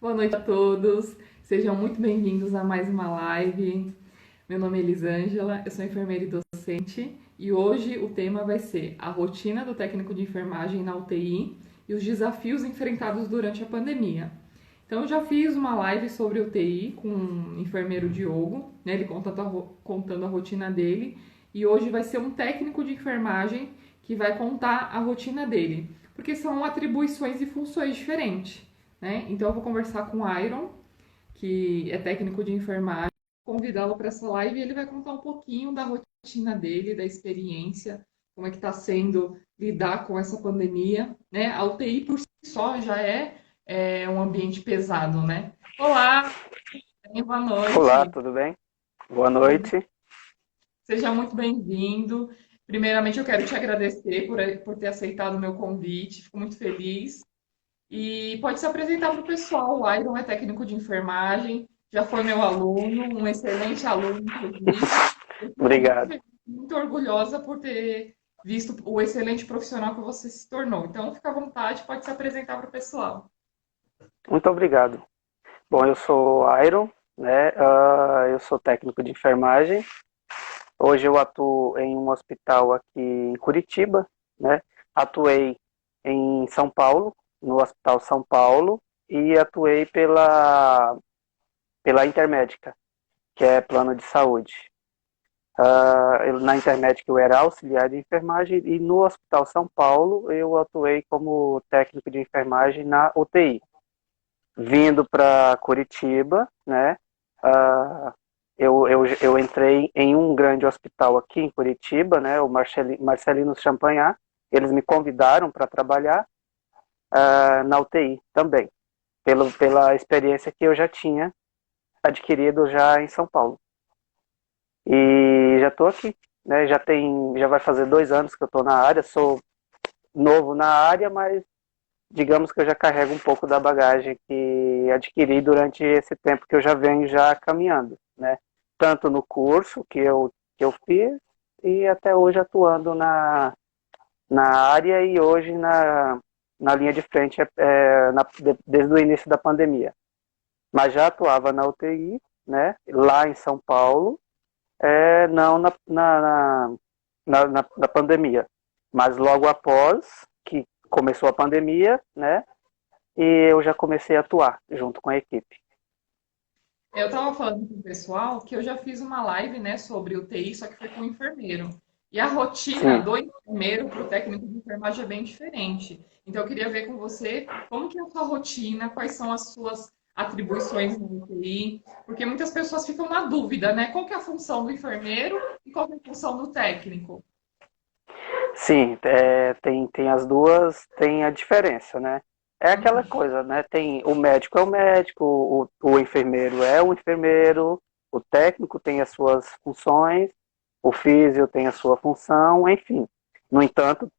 Boa noite a todos, sejam muito bem-vindos a mais uma live. Meu nome é Elisângela, eu sou enfermeira e docente e hoje o tema vai ser a rotina do técnico de enfermagem na UTI e os desafios enfrentados durante a pandemia. Então, eu já fiz uma live sobre UTI com o enfermeiro Diogo, né? Ele contando a rotina dele, e hoje vai ser um técnico de enfermagem que vai contar a rotina dele, porque são atribuições e funções diferentes, né? Então, eu vou conversar com o Iron, que é técnico de enfermagem, convidá-lo para essa live e ele vai contar um pouquinho da rotina dele, da experiência, como é que está sendo lidar com essa pandemia, né? A UTI por si só já é um ambiente pesado, né? Olá, boa Olá, noite. tudo bem? Boa noite. Seja muito bem-vindo. Primeiramente, eu quero te agradecer por ter aceitado o meu convite, fico muito feliz. E pode se apresentar para o pessoal. O Iron é técnico de enfermagem, já foi meu aluno, um excelente aluno, inclusive. Eu fico muito Obrigado. feliz, muito orgulhosa por ter visto o excelente profissional que você se tornou. Então, fica à vontade, pode se apresentar para o pessoal. Muito obrigado. Bom, eu sou Iron, né? Eu sou técnico de enfermagem. Hoje eu atuo em um hospital aqui em Curitiba, né? Atuei em São Paulo, no Hospital São Paulo, e atuei pela Intermédica, que é plano de saúde. Na Intermédica eu era auxiliar de enfermagem e no Hospital São Paulo eu atuei como técnico de enfermagem na UTI. Vindo para Curitiba, né? Uh, eu entrei em um grande hospital aqui em Curitiba, né? O Marcelino Champagnat. Eles me convidaram para trabalhar na UTI também, pela experiência que eu já tinha adquirido já em São Paulo. E já estou aqui, né? Já vai fazer 2 anos que eu estou na área. Sou novo na área, mas digamos que eu já carrego um pouco da bagagem que adquiri durante esse tempo que eu já venho já caminhando, né? Tanto no curso que eu fiz e até hoje atuando na área e hoje na linha de frente desde o início da pandemia. Mas já atuava na UTI, né? Lá em São Paulo, não na pandemia. Mas logo após que começou a pandemia, né? E eu já comecei a atuar junto com a equipe. Eu estava falando com o pessoal que eu já fiz uma live, né, sobre UTI, só que foi com o enfermeiro. E a rotina Sim, do enfermeiro para o técnico de enfermagem é bem diferente. Então, eu queria ver com você como que é a sua rotina, quais são as suas atribuições no UTI, porque muitas pessoas ficam na dúvida, né? Qual que é a função do enfermeiro e qual que é a função do técnico? sim, tem as duas, tem a diferença, né? É aquela Uhum. coisa, né? Tem o médico é o médico, o enfermeiro é o enfermeiro, o técnico tem as suas funções, o físio tem a sua função, enfim. No entanto,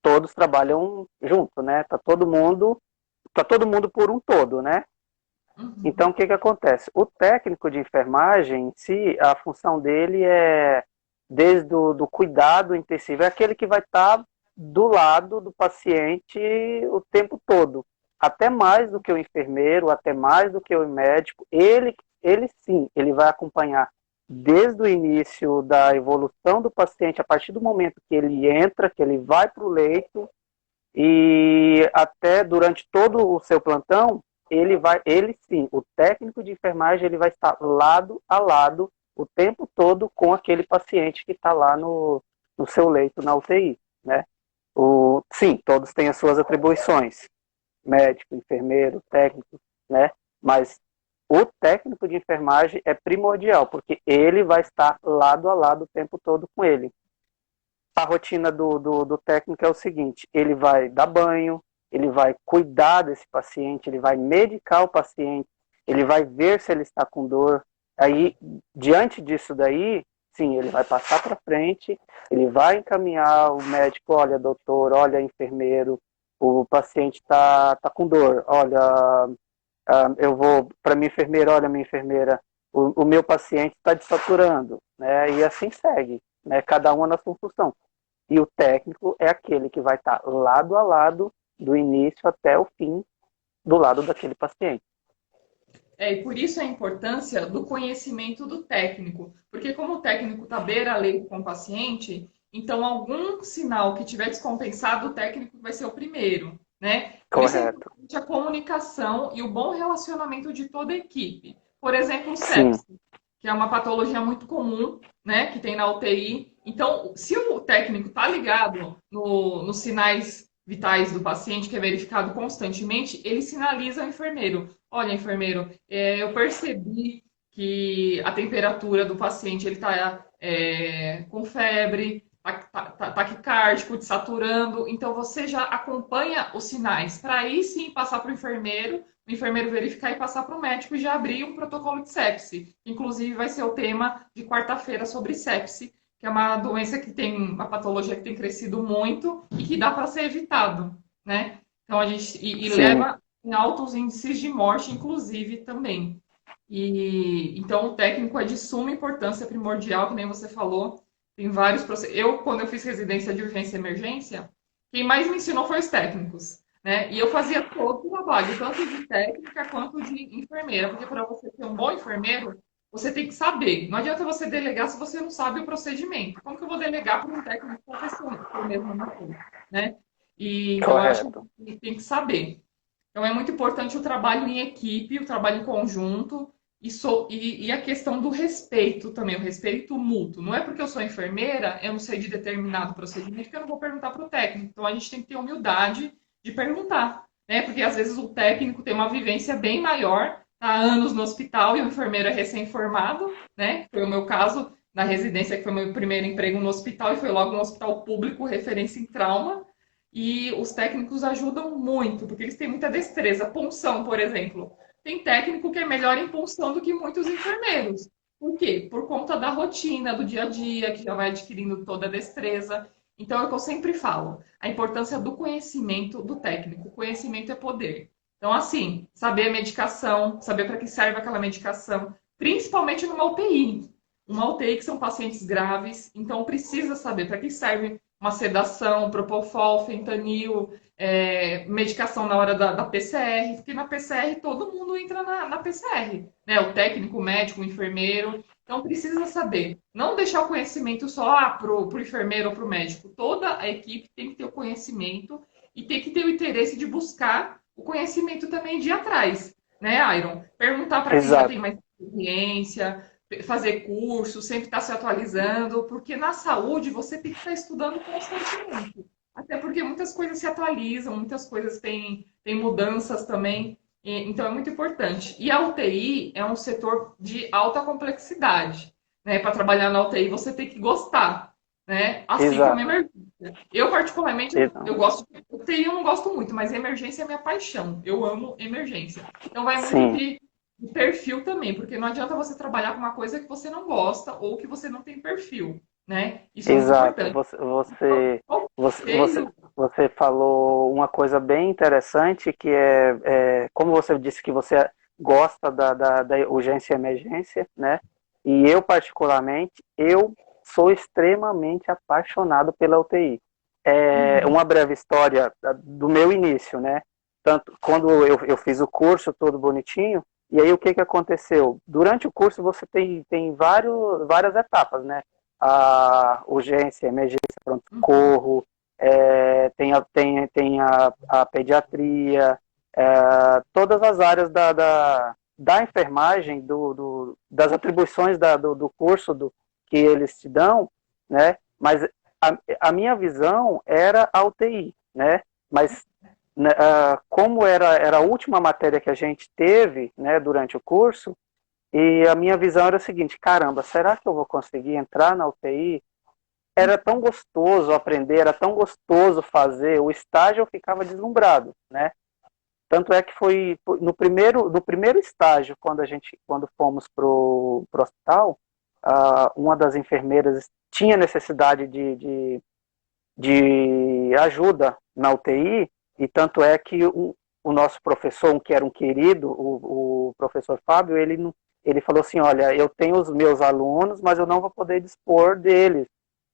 todos trabalham junto, né? Tá todo mundo por um todo, né? Então, Uhum. o que acontece? O técnico de enfermagem, em si, a função dele é, desde o do cuidado intensivo, é aquele que vai estar do lado do paciente o tempo todo. Até mais do que o enfermeiro, até mais do que o médico, ele sim, ele vai acompanhar desde o início da evolução do paciente, a partir do momento que ele entra, que ele vai para o leito, e até durante todo o seu plantão, ele sim, o técnico de enfermagem, ele vai estar lado a lado o tempo todo com aquele paciente que está lá no seu leito na UTI, né? Sim, todos têm as suas atribuições, médico, enfermeiro, técnico, né? Mas o técnico de enfermagem é primordial, porque ele vai estar lado a lado o tempo todo com ele. A rotina do técnico é o seguinte: ele vai dar banho, ele vai cuidar desse paciente, ele vai medicar o paciente, ele vai ver se ele está com dor. Aí, diante disso daí, sim, ele vai passar para frente, ele vai encaminhar o médico: olha, doutor, olha, enfermeiro, o paciente tá com dor, olha, eu vou para minha enfermeira: olha, minha enfermeira, o meu paciente está desaturando, né? E assim segue, né? Cada uma na sua função. E o técnico é aquele que vai estar lado a lado, do início até o fim, do lado daquele paciente. E por isso a importância do conhecimento do técnico, porque como o técnico está beira-leito com o paciente, então algum sinal que tiver descompensado, o técnico vai ser o primeiro, né? Por isso é Correto. importante a comunicação e o bom relacionamento de toda a equipe. Por exemplo, o Sim, sepsis, que é uma patologia muito comum, né, que tem na UTI. Então, se o técnico está ligado nos sinais vitais do paciente, que é verificado constantemente, ele sinaliza ao enfermeiro: olha, enfermeiro, eu percebi que a temperatura do paciente ele está com febre, taquicárdico, desaturando. Então, você já acompanha os sinais para aí sim passar para o enfermeiro verificar e passar para o médico e já abrir um protocolo de sepse. Inclusive, vai ser o tema de quarta-feira sobre sepse, que é uma doença que tem, uma patologia que tem crescido muito e que dá para ser evitado, né? Então, a gente, e sim, leva em altos índices de morte, inclusive, também. E então o técnico é de suma importância primordial, que nem você falou. Tem vários processos. Eu, quando eu fiz residência de urgência e emergência, quem mais me ensinou foi os técnicos, né? E eu fazia todo o trabalho, tanto de técnica quanto de enfermeira, porque para você ser um bom enfermeiro, você tem que saber. Não adianta você delegar se você não sabe o procedimento. Como que eu vou delegar para um técnico profissional, que eu mesma não sei, né? E então eu acho correto. que tem que saber. Então é muito importante o trabalho em equipe, o trabalho em conjunto e a questão do respeito também, o respeito mútuo. Não é porque eu sou enfermeira, eu não sei de determinado procedimento que eu não vou perguntar para o técnico. Então a gente tem que ter humildade de perguntar, né? Porque às vezes o técnico tem uma vivência bem maior, há anos no hospital e o enfermeiro é recém-formado, né? Foi o meu caso na residência, que foi meu primeiro emprego no hospital e foi logo no hospital público, referência em trauma. E os técnicos ajudam muito, porque eles têm muita destreza. Punção, por exemplo. Tem técnico que é melhor em punção do que muitos enfermeiros. Por quê? Por conta da rotina, do dia a dia, que já vai adquirindo toda a destreza. Então, é o que eu sempre falo: a importância do conhecimento do técnico. Conhecimento é poder. Então, assim, saber a medicação, saber para que serve aquela medicação, principalmente numa UTI. Uma UTI que são pacientes graves, então precisa saber para que serve uma sedação, propofol, fentanil, medicação na hora da PCR, porque na PCR todo mundo entra na PCR, né? O técnico, o médico, o enfermeiro. Então precisa saber. Não deixar o conhecimento só para o enfermeiro ou para o médico. Toda a equipe tem que ter o conhecimento e tem que ter o interesse de buscar o conhecimento também de ir atrás, né, Iron? Perguntar para quem já Exato. tem mais experiência, fazer curso, sempre estar se atualizando, porque na saúde você tem que estar estudando constantemente. Até porque muitas coisas se atualizam, muitas coisas têm mudanças também. Então é muito importante. E a UTI é um setor de alta complexidade. Né? Para trabalhar na UTI você tem que gostar, né? Assim como Exato. emergência. Eu, particularmente, eu Exato. gosto. UTI eu não gosto muito, mas emergência é minha paixão. Eu amo emergência. Então vai muito Sim, de perfil também, porque não adianta você trabalhar com uma coisa que você não gosta ou que você não tem perfil, né? Isso é muito exato. importante. Você Conselho. você falou uma coisa bem interessante que como você disse que você gosta da urgência e emergência, né? E eu, particularmente, eu sou extremamente apaixonado pela UTI. É Uhum. uma breve história do meu início, né? Tanto quando eu fiz o curso todo bonitinho, e aí o que aconteceu? Durante o curso você tem várias etapas, né? A urgência, emergência, Uhum. pronto-socorro, tem a pediatria, todas as áreas da enfermagem, das atribuições do curso que eles te dão, né? Mas a minha visão era a UTI, né? Mas né, como era a última matéria que a gente teve, né, durante o curso, e a minha visão era o seguinte: caramba, será que eu vou conseguir entrar na UTI? Era tão gostoso aprender, era tão gostoso fazer, o estágio eu ficava deslumbrado, né? Tanto é que foi no primeiro estágio, quando fomos pro hospital, uma das enfermeiras tinha necessidade de ajuda na UTI, e tanto é que o nosso professor, que era um querido, o professor Fábio, ele falou assim: olha, eu tenho os meus alunos, mas eu não vou poder dispor deles.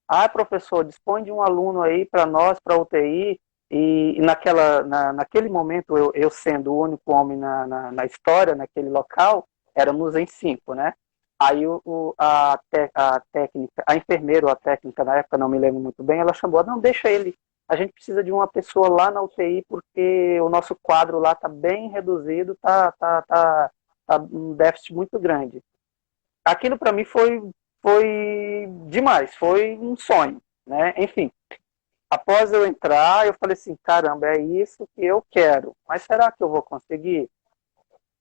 Ah, professor, dispõe de um aluno aí para nós, para a UTI. E naquele momento, eu sendo o único homem na história, naquele local, éramos em 5, né? Aí a técnica, a enfermeira ou a técnica, na época, não me lembro muito bem, ela chamou, não, deixa ele, a gente precisa de uma pessoa lá na UTI, porque o nosso quadro lá está bem reduzido, tá um déficit muito grande. Aquilo para mim foi demais, foi um sonho, né? Enfim, após eu entrar, eu falei assim, caramba, é isso que eu quero. Mas será que eu vou conseguir?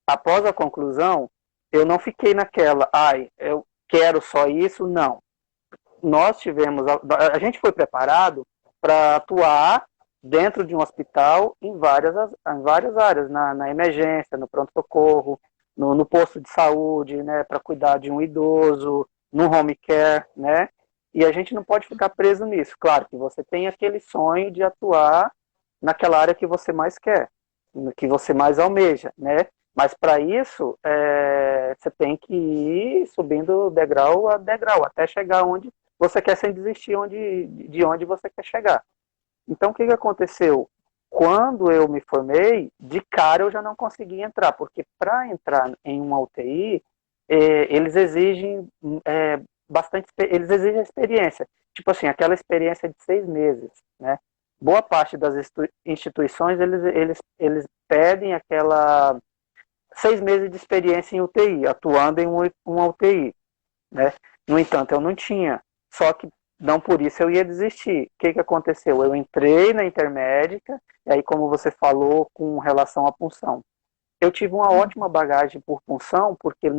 Após a conclusão, eu não fiquei naquela, ai, eu quero só isso, não. Nós tivemos, a gente foi preparado para atuar dentro de um hospital em várias áreas, na emergência, no pronto-socorro, no posto de saúde, né, para cuidar de um idoso, no home care, né? E a gente não pode ficar preso nisso. Claro que você tem aquele sonho de atuar naquela área que você mais quer, que você mais almeja, né? Mas para isso, você tem que ir subindo degrau a degrau, até chegar onde você quer sem desistir de onde você quer chegar. Então, o que aconteceu? Quando eu me formei, de cara eu já não consegui entrar, porque para entrar em uma UTI, eles exigem eles exigem experiência. Tipo assim, aquela experiência de 6 meses, né? Boa parte das instituições, eles pedem aquela 6 meses de experiência em UTI, atuando em uma UTI, né? No entanto, eu não tinha. Só que não por isso eu ia desistir. O que aconteceu? Eu entrei na intermédica, e aí, como você falou, com relação à punção. Eu tive uma ótima bagagem por punção, porque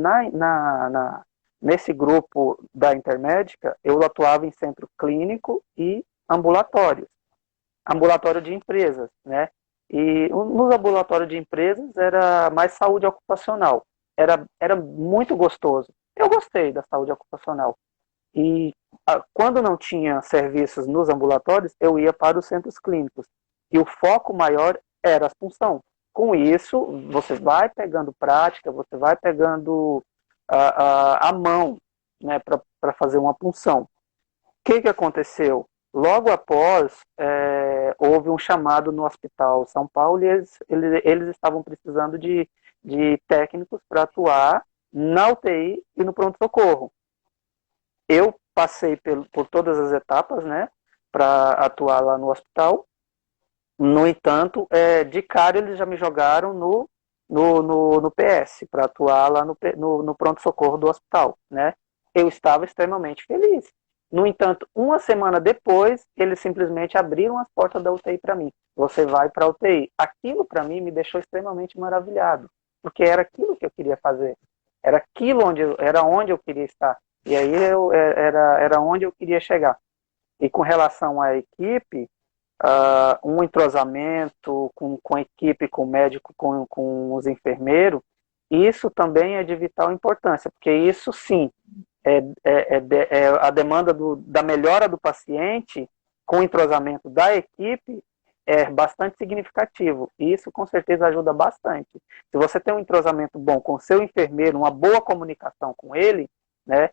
nesse grupo da intermédica, eu atuava em centro clínico e ambulatório. Ambulatório de empresas, né? E nos ambulatórios de empresas era mais saúde ocupacional. Era muito gostoso. Eu gostei da saúde ocupacional. E quando não tinha serviços nos ambulatórios, eu ia para os centros clínicos. E o foco maior era a punção. Com isso, você vai pegando prática, você vai pegando a mão, né, para fazer uma punção. O que aconteceu? Logo após, houve um chamado no Hospital São Paulo e eles estavam precisando de técnicos para atuar na UTI e no pronto-socorro. Eu passei por todas as etapas, né, para atuar lá no hospital. No entanto, de cara eles já me jogaram no PS, para atuar lá no pronto-socorro do hospital, né? Eu estava extremamente feliz. No entanto, uma semana depois, eles simplesmente abriram as portas da UTI para mim. Você vai para a UTI. Aquilo, para mim, me deixou extremamente maravilhado, porque era aquilo que eu queria fazer. Era onde eu queria estar. E aí era onde eu queria chegar. E com relação à equipe, um entrosamento com a equipe, com o médico, com os enfermeiros, isso também é de vital importância, porque isso sim é a demanda da melhora do paciente com o entrosamento da equipe é bastante significativo. E isso com certeza ajuda bastante. Se você tem um entrosamento bom com o seu enfermeiro, uma boa comunicação com ele, né,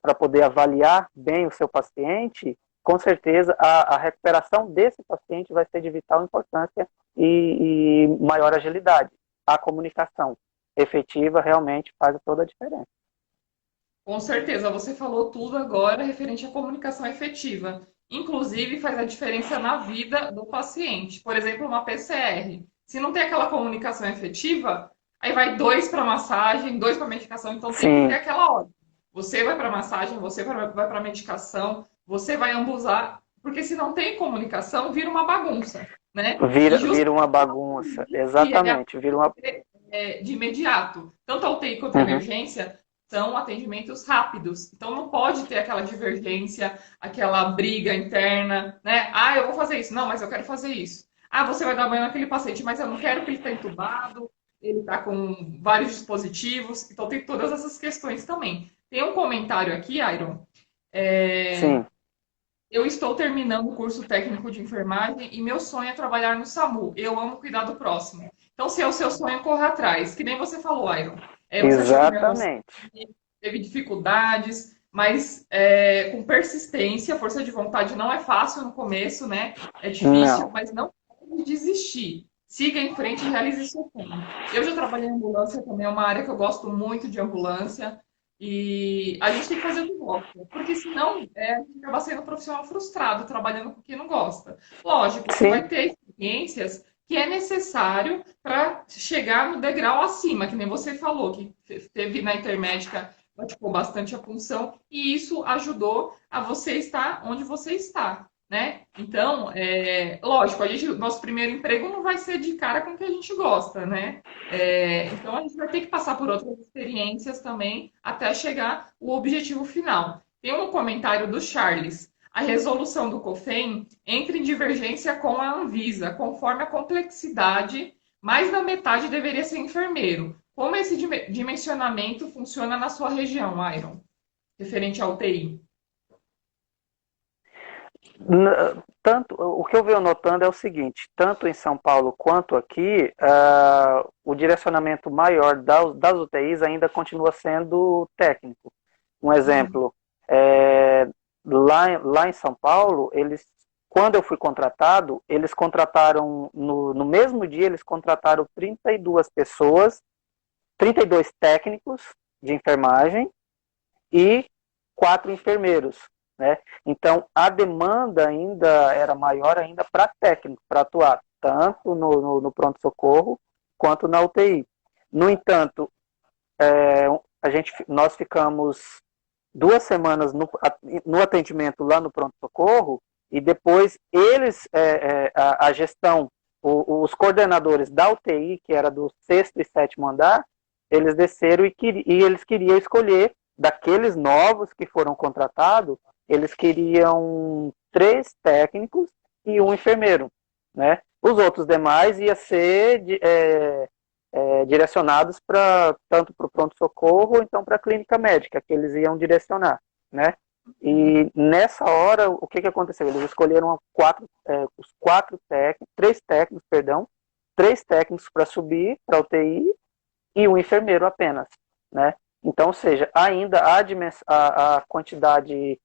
para poder avaliar bem o seu paciente, com certeza a recuperação desse paciente vai ser de vital importância e maior agilidade. A comunicação efetiva realmente faz toda a diferença. Com certeza, você falou tudo agora referente à comunicação efetiva. Inclusive, faz a diferença na vida do paciente. Por exemplo, uma PCR. Se não tem aquela comunicação efetiva, aí vai 2 para massagem, 2 para medicação. Então, tem que ter Sim. aquela ordem. Você vai para massagem, você vai para medicação, você vai ambusar. Porque se não tem comunicação, vira uma bagunça, né? E Vira uma bagunça, exatamente. Vira uma. De imediato. Tanto a UTI quanto a Uhum. emergência são atendimentos rápidos. Então não pode ter aquela divergência, aquela briga interna, né? Ah, eu vou fazer isso. Não, mas eu quero fazer isso. Ah, você vai dar banho naquele paciente, mas eu não quero que ele está entubado, ele está com vários dispositivos. Então tem todas essas questões também. Tem um comentário aqui, Iron. Sim. Eu estou terminando o curso técnico de enfermagem e meu sonho é trabalhar no SAMU. Eu amo cuidar do próximo. Então, se é o seu sonho, corra atrás. Que nem você falou, Iron. Você achou que não ia conseguir, Exatamente. teve dificuldades, mas com persistência, força de vontade não é fácil no começo, né? É difícil, Não. mas não pode desistir. Siga em frente e realize seu sonho. Eu já trabalhei em ambulância também, é uma área que eu gosto muito de ambulância. E a gente tem que fazer o que gosta, porque senão a gente acaba sendo um profissional frustrado, trabalhando com o que não gosta. Lógico, você Sim, vai ter experiências que é necessário para chegar no degrau acima, que nem você falou, que teve na intermédica, praticou bastante a punção, e isso ajudou a você estar onde você está, né? Então, lógico, nosso primeiro emprego não vai ser de cara com o que a gente gosta, né? Então, a gente vai ter que passar por outras experiências também até chegar o objetivo final. Tem um comentário do Charles. A resolução do COFEN entra em divergência com a Anvisa, conforme a complexidade, mais da metade deveria ser enfermeiro. Como esse dimensionamento funciona na sua região, Iron, referente à UTI? tanto o que eu venho notando é o seguinte, tanto em São Paulo quanto aqui, o direcionamento maior das UTIs ainda continua sendo técnico. Um Uhum. exemplo, lá em São Paulo, quando eu fui contratado, eles contrataram, no mesmo dia, eles contrataram 32 pessoas, 32 técnicos de enfermagem e 4 enfermeiros, né? Então, a demanda ainda era maior ainda para técnico, para atuar tanto no pronto-socorro quanto na UTI. No entanto, nós ficamos 2 semanas no atendimento lá no pronto-socorro e depois a gestão, os coordenadores da UTI, que era do sexto e sétimo andar, eles desceram e eles queriam escolher daqueles novos que foram contratados, eles queriam 3 técnicos e um enfermeiro, né? Os outros demais ia ser direcionados tanto para o pronto-socorro ou então para a clínica médica, que eles iam direcionar, né? E nessa hora, o que aconteceu? Eles escolheram os 3 técnicos, perdão, 3 técnicos para subir para a UTI e um enfermeiro apenas, né? Então, ou seja, ainda a quantidade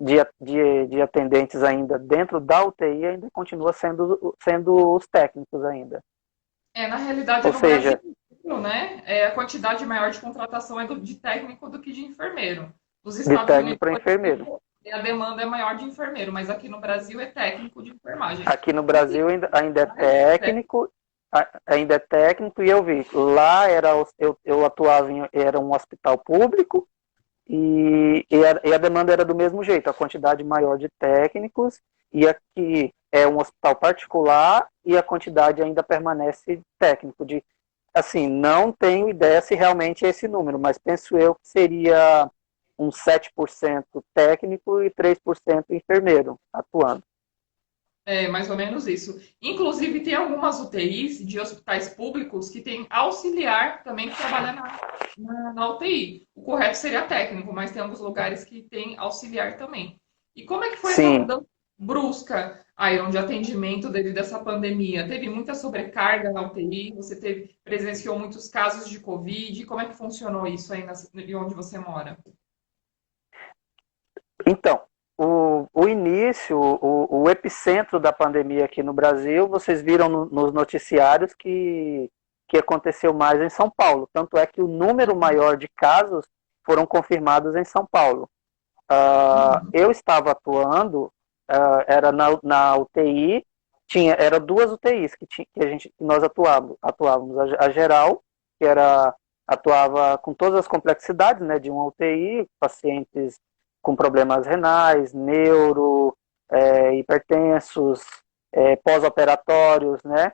de atendentes ainda dentro da UTI ainda continua sendo os técnicos ainda. Na realidade, Ou no Brasil, seja, né, a quantidade maior de contratação é de técnico do que de enfermeiro. Nos de Estados técnico Unidos, para por enfermeiro. exemplo, a demanda é maior de enfermeiro, mas aqui no Brasil é técnico de enfermagem. Aqui no O que Brasil ainda é ainda é técnico, e eu vi, lá eu atuava era um hospital público, e a demanda era do mesmo jeito, a quantidade maior de técnicos, e aqui é um hospital particular e a quantidade ainda permanece técnico. Assim, não tenho ideia se realmente é esse número, mas penso eu que seria uns 7% técnico e 3% enfermeiro atuando. mais ou menos isso. Inclusive, tem algumas UTIs de hospitais públicos que tem auxiliar também que trabalha na UTI. O correto seria técnico, mas tem alguns lugares que tem auxiliar também. E como é que foi essa Sim, mudança brusca, Iron, de atendimento devido a essa pandemia? Teve muita sobrecarga na UTI? Você presenciou muitos casos de Covid? Como é que funcionou isso aí onde você mora? então, o início, o epicentro da pandemia aqui no Brasil, vocês viram nos noticiários que aconteceu mais em São Paulo. Tanto é que o número maior de casos foram confirmados em São Paulo. Uhum. Eu estava atuando, era na UTI, era 2 UTIs que nós atuávamos a geral, que atuava com todas as complexidades, né, de uma UTI, pacientes com problemas renais, neuro, hipertensos, pós-operatórios, né?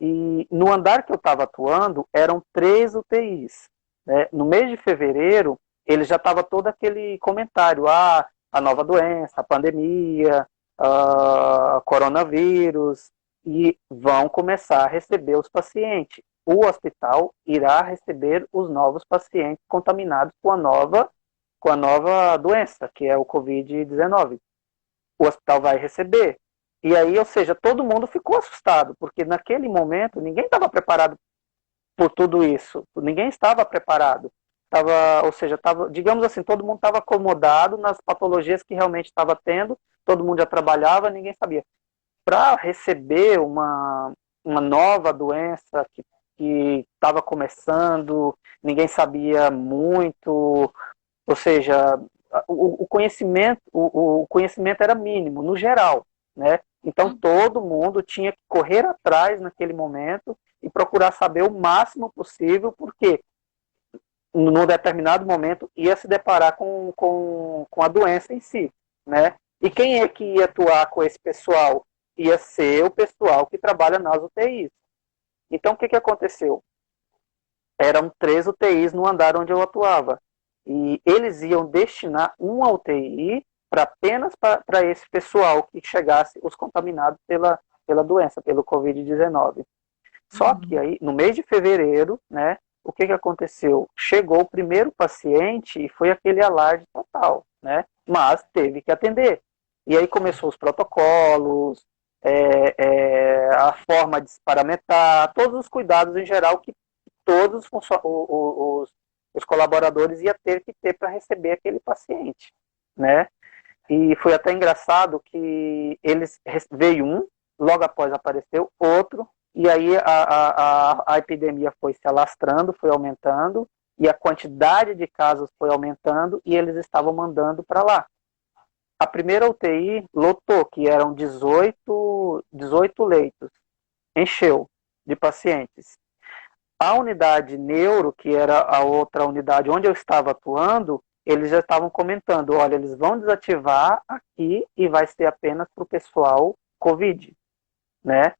E no andar que eu estava atuando, eram 3 UTIs. Né? No mês de fevereiro, ele já estava todo aquele comentário, a nova doença, a pandemia, coronavírus, e vão começar a receber os pacientes. O hospital irá receber os novos pacientes contaminados com a nova doença, que é o Covid-19. O hospital vai receber. E aí, ou seja, todo mundo ficou assustado, porque naquele momento ninguém estava preparado por tudo isso. Ninguém estava preparado. ou seja, digamos assim, todo mundo estava acomodado nas patologias que realmente estava tendo, todo mundo já trabalhava, ninguém sabia. Para receber uma nova doença que estava começando, ninguém sabia muito, ou seja, o conhecimento era mínimo, no geral, né? Então todo mundo tinha que correr atrás naquele momento e procurar saber o máximo possível, porque num determinado momento ia se deparar com a doença em si, né? E quem é que ia atuar com esse pessoal? Ia ser o pessoal que trabalha nas UTIs. Então, o que aconteceu? Eram 3 UTIs no andar onde eu atuava. E eles iam destinar uma UTI apenas para esse pessoal que chegasse os contaminados pela doença, pelo Covid-19. Só que aí, no mês de fevereiro, né, o que aconteceu? Chegou o primeiro paciente e foi aquele alarde total, né? Mas teve que atender. E aí começou os protocolos, a forma de se paramentar, todos os cuidados em geral que todos os colaboradores iam ter que ter para receber aquele paciente, né? E foi até engraçado que veio um, logo após apareceu outro, e aí a epidemia foi se alastrando, foi aumentando, e a quantidade de casos foi aumentando, e eles estavam mandando para lá. A primeira UTI lotou, que eram 18 leitos, encheu de pacientes. A unidade neuro, que era a outra unidade onde eu estava atuando, eles já estavam comentando, olha, eles vão desativar aqui e vai ser apenas para o pessoal COVID, né?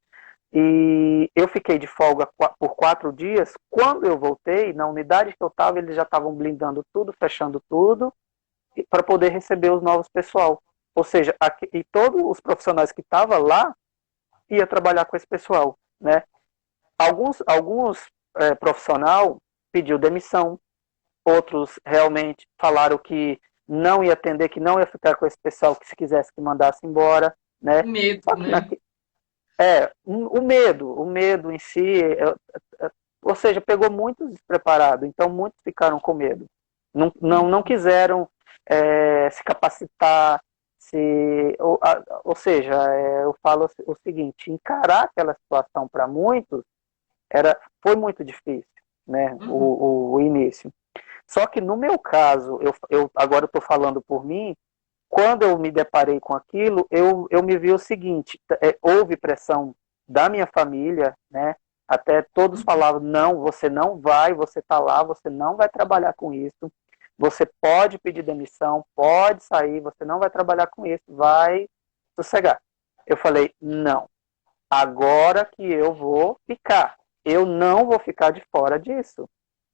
E eu fiquei de folga por 4 dias. Quando eu voltei, na unidade que eu estava, eles já estavam blindando tudo, fechando tudo, para poder receber os novos pessoal. Ou seja, e todos os profissionais que estavam lá ia trabalhar com esse pessoal, né? Alguns profissional pediu demissão, outros realmente falaram que não ia atender, que não ia ficar com esse pessoal, que se quisesse que mandasse embora, né? Medo, Só que né? o medo em si, ou seja, pegou muitos despreparados, então muitos ficaram com medo. Não quiseram se capacitar, ou seja, eu falo o seguinte, encarar aquela situação para muitos foi muito difícil, né, Uhum. o início. Só que no meu caso, agora estou falando por mim, quando eu me deparei com aquilo, eu me vi o seguinte, houve pressão da minha família, né? Até todos falavam, não, você não vai, você está lá, você não vai trabalhar com isso, você pode pedir demissão, pode sair, você não vai trabalhar com isso, vai sossegar. Eu falei, não, agora que eu vou ficar, eu não vou ficar de fora disso.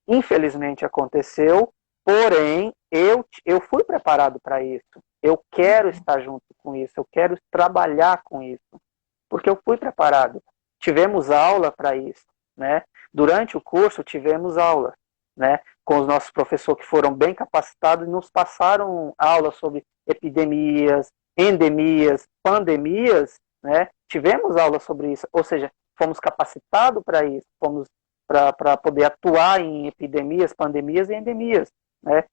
Infelizmente aconteceu, porém eu fui preparado para isso. Eu quero estar junto com isso, eu quero trabalhar com isso, porque eu fui preparado. Tivemos aula para isso, né? Durante o curso tivemos aula, né? Com os nossos professores que foram bem capacitados e nos passaram aulas sobre epidemias, endemias, pandemias, né? Tivemos aula sobre isso, ou seja, fomos capacitados para isso, fomos para poder atuar em epidemias, pandemias e endemias, né?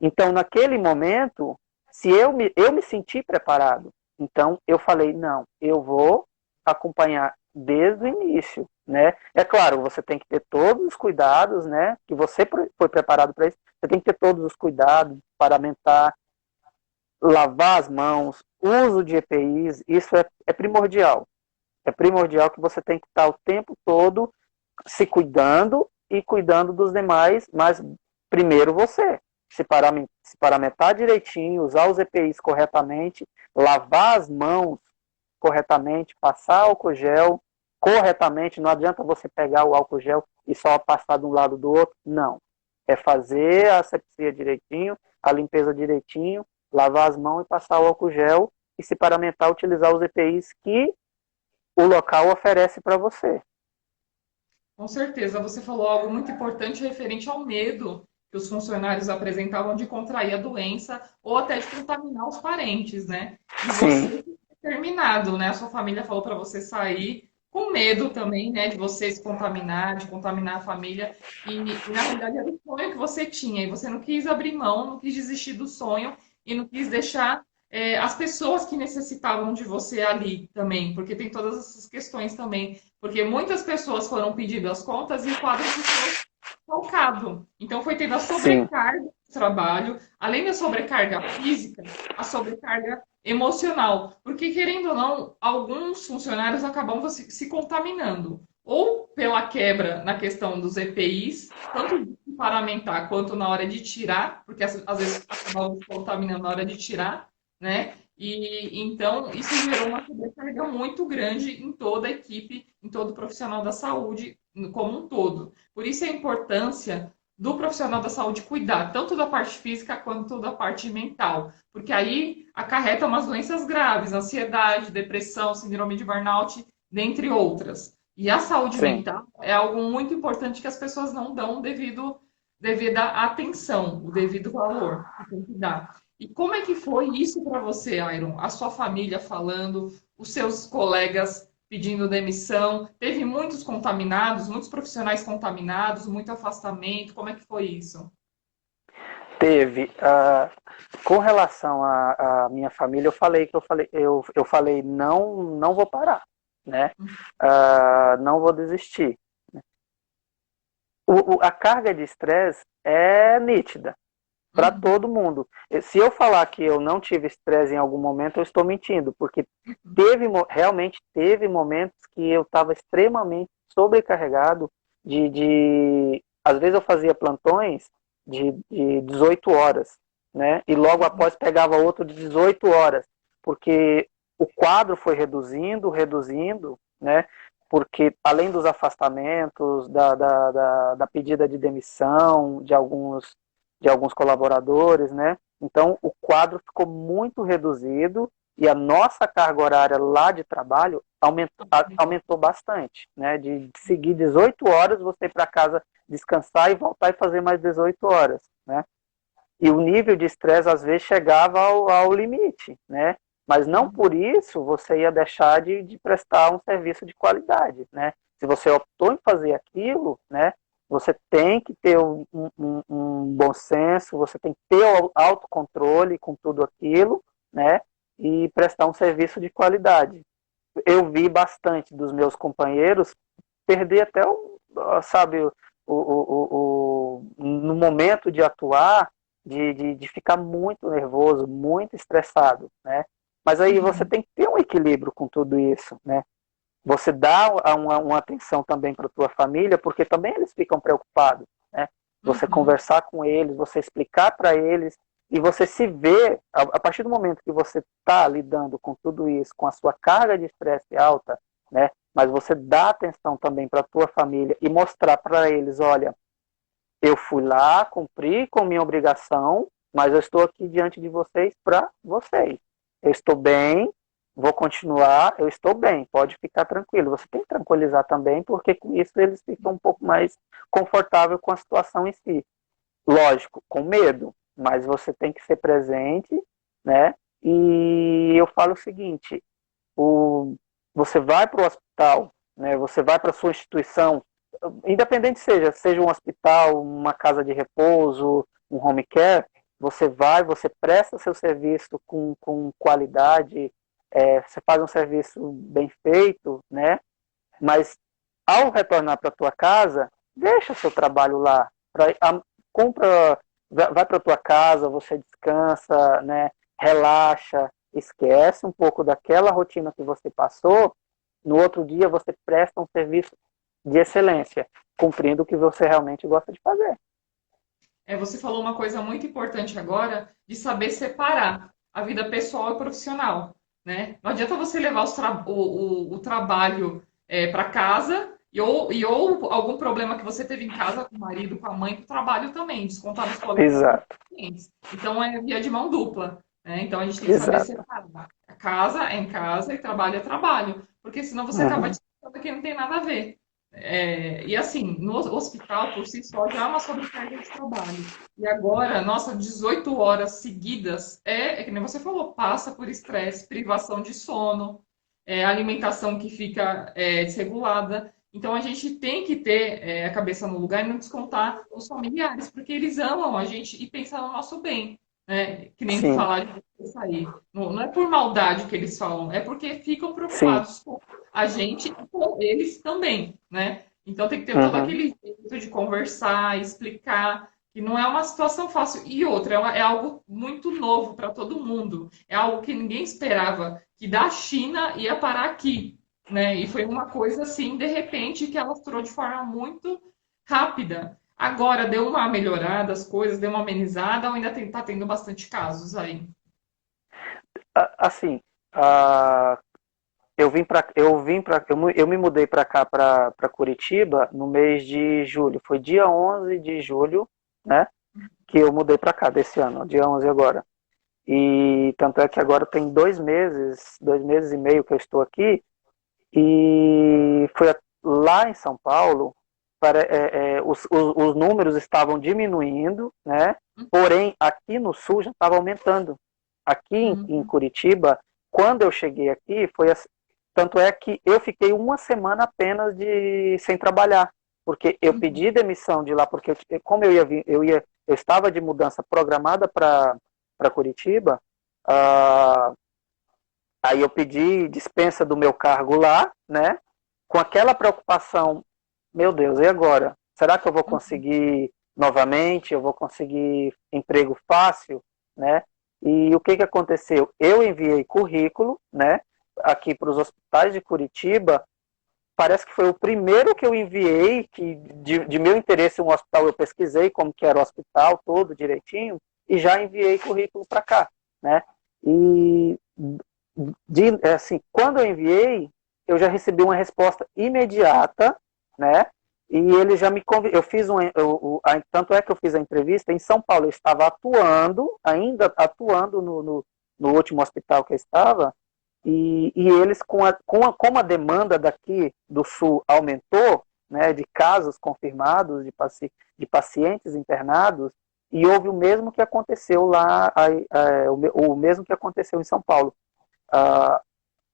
Então, naquele momento, se eu me senti preparado, então eu falei, não, eu vou acompanhar desde o início, né? É claro, você tem que ter todos os cuidados, né? Que você foi preparado para isso, você tem que ter todos os cuidados, paramentar, lavar as mãos, uso de EPIs, isso é primordial. É primordial que você tem que estar o tempo todo se cuidando e cuidando dos demais, mas primeiro você. Se paramentar direitinho, usar os EPIs corretamente, lavar as mãos corretamente, passar álcool gel corretamente. Não adianta você pegar o álcool gel e só passar de um lado do outro. Não. É fazer a asepsia direitinho, a limpeza direitinho, lavar as mãos e passar o álcool gel e se paramentar, utilizar os EPIs que o local oferece para você. Com certeza, você falou algo muito importante referente ao medo que os funcionários apresentavam de contrair a doença ou até de contaminar os parentes, né? E Sim, você determinado, né? A sua família falou para você sair. com medo também, né, de você se contaminar, de contaminar a família. E na realidade era o sonho que você tinha, e você não quis abrir mão, não quis desistir do sonho e não quis deixar as pessoas que necessitavam de você ali também, porque tem todas essas questões também, porque muitas pessoas foram pedidas contas e o quadro ficou calcado. Então foi tendo a Sim, sobrecarga do trabalho, além da sobrecarga física, a sobrecarga emocional, porque querendo ou não, alguns funcionários acabam se contaminando, ou pela quebra na questão dos EPIs, tanto de paramentar quanto na hora de tirar, porque às vezes acabam se contaminando na hora de tirar, né? E então isso gerou uma sobrecarga muito grande em toda a equipe, em todo profissional da saúde como um todo. Por isso a importância do profissional da saúde cuidar tanto da parte física quanto da parte mental, porque aí acarreta umas doenças graves, ansiedade, depressão, síndrome de burnout, dentre outras. E a saúde sim. mental é algo muito importante que as pessoas não dão devida atenção, o devido valor que tem que dar. E como é que foi isso para você, Iron? A sua família falando, os seus colegas pedindo demissão, teve muitos contaminados, muitos profissionais contaminados, muito afastamento, como é que foi isso? Teve. Com relação à minha família, eu falei não vou parar, né? Não vou desistir. A carga de estresse é nítida para Uhum, todo mundo. Se eu falar que eu não tive estresse em algum momento, eu estou mentindo, porque uhum, realmente teve momentos que eu estava extremamente sobrecarregado às vezes eu fazia plantões de 18 horas, né? E logo uhum, após pegava outro de 18 horas, porque o quadro foi reduzindo, né? Porque além dos afastamentos, da pedida de demissão de alguns colaboradores, né? Então, o quadro ficou muito reduzido e a nossa carga horária lá de trabalho aumentou bastante, né? De seguir 18 horas, você ir para casa descansar e voltar e fazer mais 18 horas, né? E o nível de estresse às vezes chegava ao limite, né? Mas não uhum, por isso você ia deixar de prestar um serviço de qualidade, né? Se você optou em fazer aquilo, né? Você tem que ter um bom senso, você tem que ter o autocontrole com tudo aquilo, né? E prestar um serviço de qualidade. Eu vi bastante dos meus companheiros perder até sabe, no momento de atuar, de ficar muito nervoso, muito estressado, né? Mas aí você uhum, tem que ter um equilíbrio com tudo isso, né? Você dá uma atenção também para a tua família, porque também eles ficam preocupados, né? Você uhum. conversar com eles, você explicar para eles e você se vê, a partir do momento que você está lidando com tudo isso, com a sua carga de estresse alta, né? Mas você dá atenção também para a tua família e mostrar para eles, olha, eu fui lá, cumpri com minha obrigação, mas eu estou aqui diante de vocês para vocês. Eu estou bem, vou continuar, eu estou bem, pode ficar tranquilo. Você tem que tranquilizar também, porque com isso eles ficam um pouco mais confortáveis com a situação em si. Lógico, com medo, mas você tem que ser presente, né? E eu falo o seguinte, o, você vai para o hospital, né? Você vai para a sua instituição, independente seja um hospital, uma casa de repouso, um home care, você vai, você presta seu serviço com qualidade, você faz um serviço bem feito, né? Mas ao retornar para a tua casa, deixa seu trabalho lá, compra, vai para a tua casa, você descansa, né? Relaxa, esquece um pouco daquela rotina que você passou. No outro dia você presta um serviço de excelência, cumprindo o que você realmente gosta de fazer. Você falou uma coisa muito importante agora de saber separar a vida pessoal e profissional, né? Não adianta você levar o trabalho para casa ou algum problema que você teve em casa com o marido, com a mãe, para o trabalho também, descontar nos colegas e nos Exato, clientes. Então é via de mão dupla, né? Então a gente tem que saber exato. separar. A casa é em casa e trabalho é trabalho, porque senão você acaba Uhum. descontando que não tem nada a ver. E assim, no hospital por si só já é uma sobrecarga de trabalho. E agora, nossa, 18 horas seguidas é que nem você falou, passa por estresse, privação de sono, alimentação que fica desregulada. Então a gente tem que ter a cabeça no lugar e não descontar os familiares, porque eles amam a gente e pensam no nosso bem, né? Que nem Sim, falar de sair. Não, não é por maldade que eles falam, é porque ficam sim. preocupados com a gente e com eles também, né? Então tem que ter todo Uhum. aquele jeito de conversar, explicar que não é uma situação fácil. E outra, é algo muito novo para todo mundo. É algo que ninguém esperava, que da China ia parar aqui, né? E foi uma coisa assim, de repente, que alastrou de forma muito rápida. Agora deu uma melhorada, as coisas, deu uma amenizada, ou ainda tá tendo bastante casos aí? Assim, ah, eu me mudei para cá, para Curitiba, no mês de julho. Foi dia 11 de julho, né? Que eu mudei para cá desse ano, dia 11 agora. E tanto é que agora tem 2 meses e meio que eu estou aqui. E foi lá em São Paulo, os números estavam diminuindo, né? Porém, aqui no sul já estava aumentando. Aqui em Uhum, Curitiba, quando eu cheguei aqui, tanto é que eu fiquei uma semana apenas sem trabalhar, porque eu uhum, pedi demissão de lá, porque como eu estava de mudança programada para Curitiba. ah, Aí eu pedi dispensa do meu cargo lá, né? Com aquela preocupação, meu Deus, e agora? Será que eu vou uhum, conseguir novamente? Eu vou conseguir emprego fácil, né? E o que que aconteceu? Eu enviei currículo, né? Aqui para os hospitais de Curitiba. Parece que foi o primeiro que eu enviei, que de meu interesse em um hospital, eu pesquisei como que era o hospital todo direitinho e já enviei currículo para cá, né? E assim, quando eu enviei, eu já recebi uma resposta imediata, né? E ele já me convidou. Eu fiz tanto é que eu fiz a entrevista em São Paulo. Eu estava atuando, ainda atuando no último hospital que eu estava, e eles, como a demanda daqui do Sul aumentou, né, de casos confirmados, de pacientes internados, e houve o mesmo que aconteceu lá, o mesmo que aconteceu em São Paulo. Ah,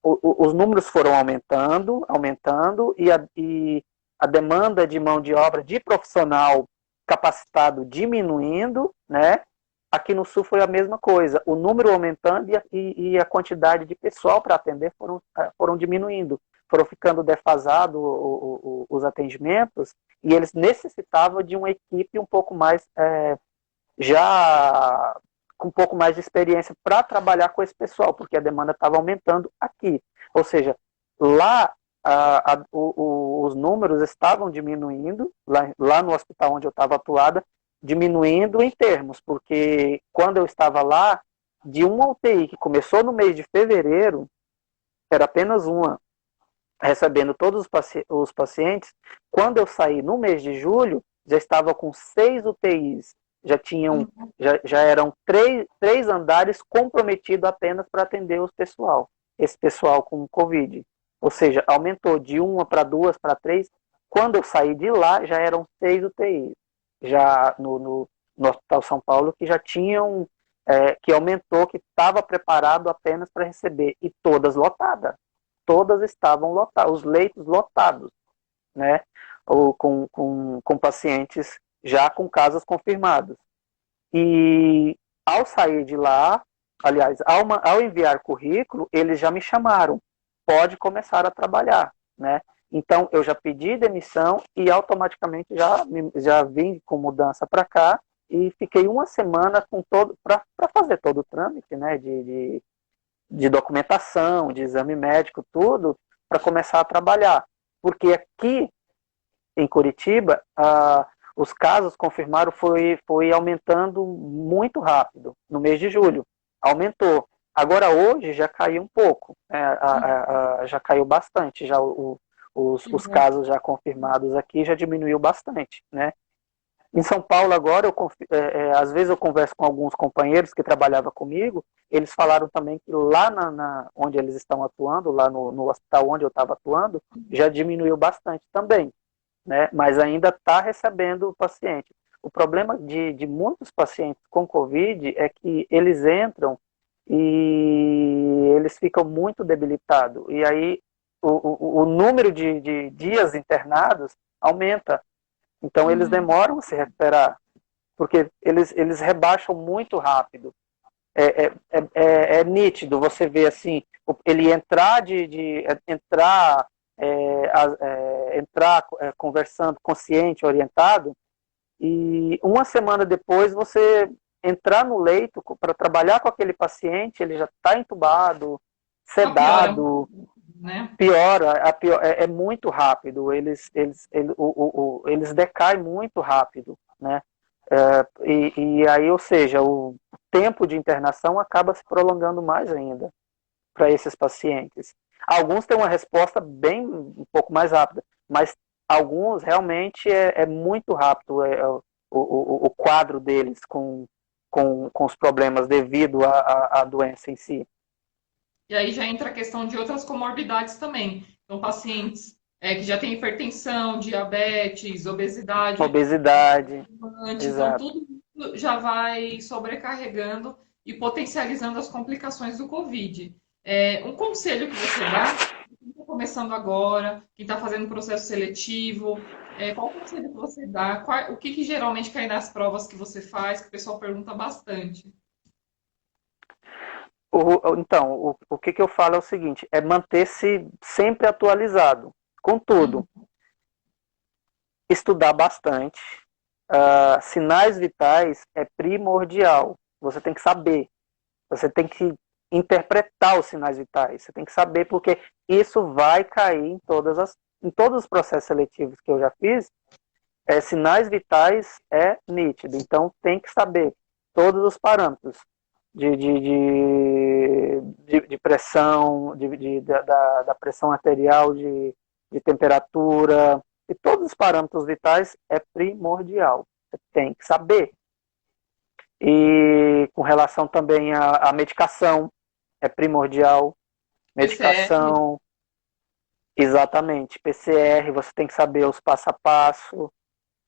os números foram aumentando, e a demanda de mão de obra de profissional capacitado diminuindo, né? Aqui no Sul foi a mesma coisa, o número aumentando e a quantidade de pessoal para atender foram diminuindo, foram ficando defasados os atendimentos, e eles necessitavam de uma equipe um pouco mais, já com um pouco mais de experiência para trabalhar com esse pessoal, porque a demanda estava aumentando aqui. Ou seja, lá os números estavam diminuindo, lá no hospital onde eu estava atuada, diminuindo em termos, porque quando eu estava lá, de uma UTI que começou no mês de fevereiro, era apenas uma, recebendo todos os pacientes. Quando eu saí no mês de julho, já estava com 6 UTIs, já tinham, uhum. já eram três andares comprometidos apenas para atender esse pessoal com Covid. Ou seja, aumentou de uma para duas para três. Quando eu saí de lá, já eram 6 UTIs, já no Hospital São Paulo, que já tinham, que aumentou, que estava preparado apenas para receber, e todas lotadas, todas estavam lotadas, os leitos lotados, né? Ou com pacientes já com casos confirmados. E ao sair de lá, aliás, ao enviar currículo, eles já me chamaram, pode começar a trabalhar, né? Então, eu já pedi demissão e automaticamente já vim com mudança para cá e fiquei uma semana para fazer todo o trâmite, né, de documentação, de exame médico, tudo, para começar a trabalhar. Porque aqui em Curitiba, os casos confirmaram foi aumentando muito rápido no mês de julho. Aumentou. Agora hoje já caiu um pouco, já caiu bastante, já Que os bom. casos já confirmados aqui já diminuiu bastante, né? Em São Paulo agora, às vezes eu converso com alguns companheiros que trabalhavam comigo, eles falaram também que lá onde eles estão atuando, lá no hospital onde eu estava atuando, já diminuiu bastante também, né? Mas ainda está recebendo o paciente. O problema de muitos pacientes com Covid é que eles entram e eles ficam muito debilitados. E aí o número de dias internados aumenta. Então eles Uhum. demoram a se recuperar, porque eles rebaixam muito rápido. É nítido você ver assim, ele entrar entrar entrar conversando consciente, orientado, e uma semana depois você entrar no leito para trabalhar com aquele paciente, ele já está entubado, Só piora, sedado, né? piora, é muito rápido, eles decaem muito rápido, né? E aí, ou seja, o tempo de internação acaba se prolongando mais ainda para esses pacientes. Alguns têm uma resposta bem um pouco mais rápida, mas alguns realmente é muito rápido o quadro deles com os problemas devido à doença em si. E aí já entra a questão de outras comorbidades também. Então, pacientes que já têm hipertensão, diabetes, obesidade, Obesidade, então exato. tudo isso já vai sobrecarregando e potencializando as complicações do Covid. Um conselho que você dá, quem está começando agora, quem está fazendo processo seletivo, qual conselho que você dá? O que geralmente cai nas provas que você faz, que o pessoal pergunta bastante? Então, o que eu falo é o seguinte, é manter-se sempre atualizado. Contudo, Uhum. estudar bastante. Sinais vitais é primordial. Você tem que saber. Você tem que interpretar os sinais vitais. Você tem que saber porque isso vai cair em todos os processos seletivos que eu já fiz. Sinais vitais é nítido. Então tem que saber todos os parâmetros de pressão, da pressão arterial, de temperatura, e todos os parâmetros vitais é primordial. Você tem que saber. E com relação também à medicação, é primordial. PCR, Medicação, exatamente. PCR, você tem que saber os passo a passo.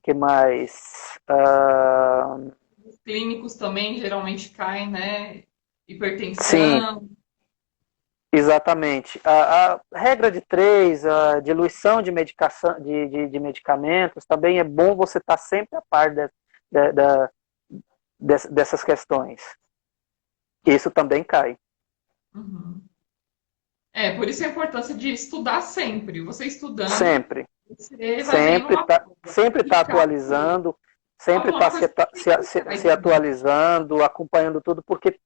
Que mais? os clínicos também geralmente caem, né? Sim, Hipertensão. exatamente. A regra de três, a diluição de medicação, de medicamentos, também é bom você estar sempre a par de, da- dessas questões. Isso também cai. Uhum. Por isso a importância de estudar sempre. Você estudando, Sempre. você vai vendo uma coisa. Sempre E tá cai, atualizando, sempre alguma está coisa sempre cai se também. atualizando, acompanhando tudo, porque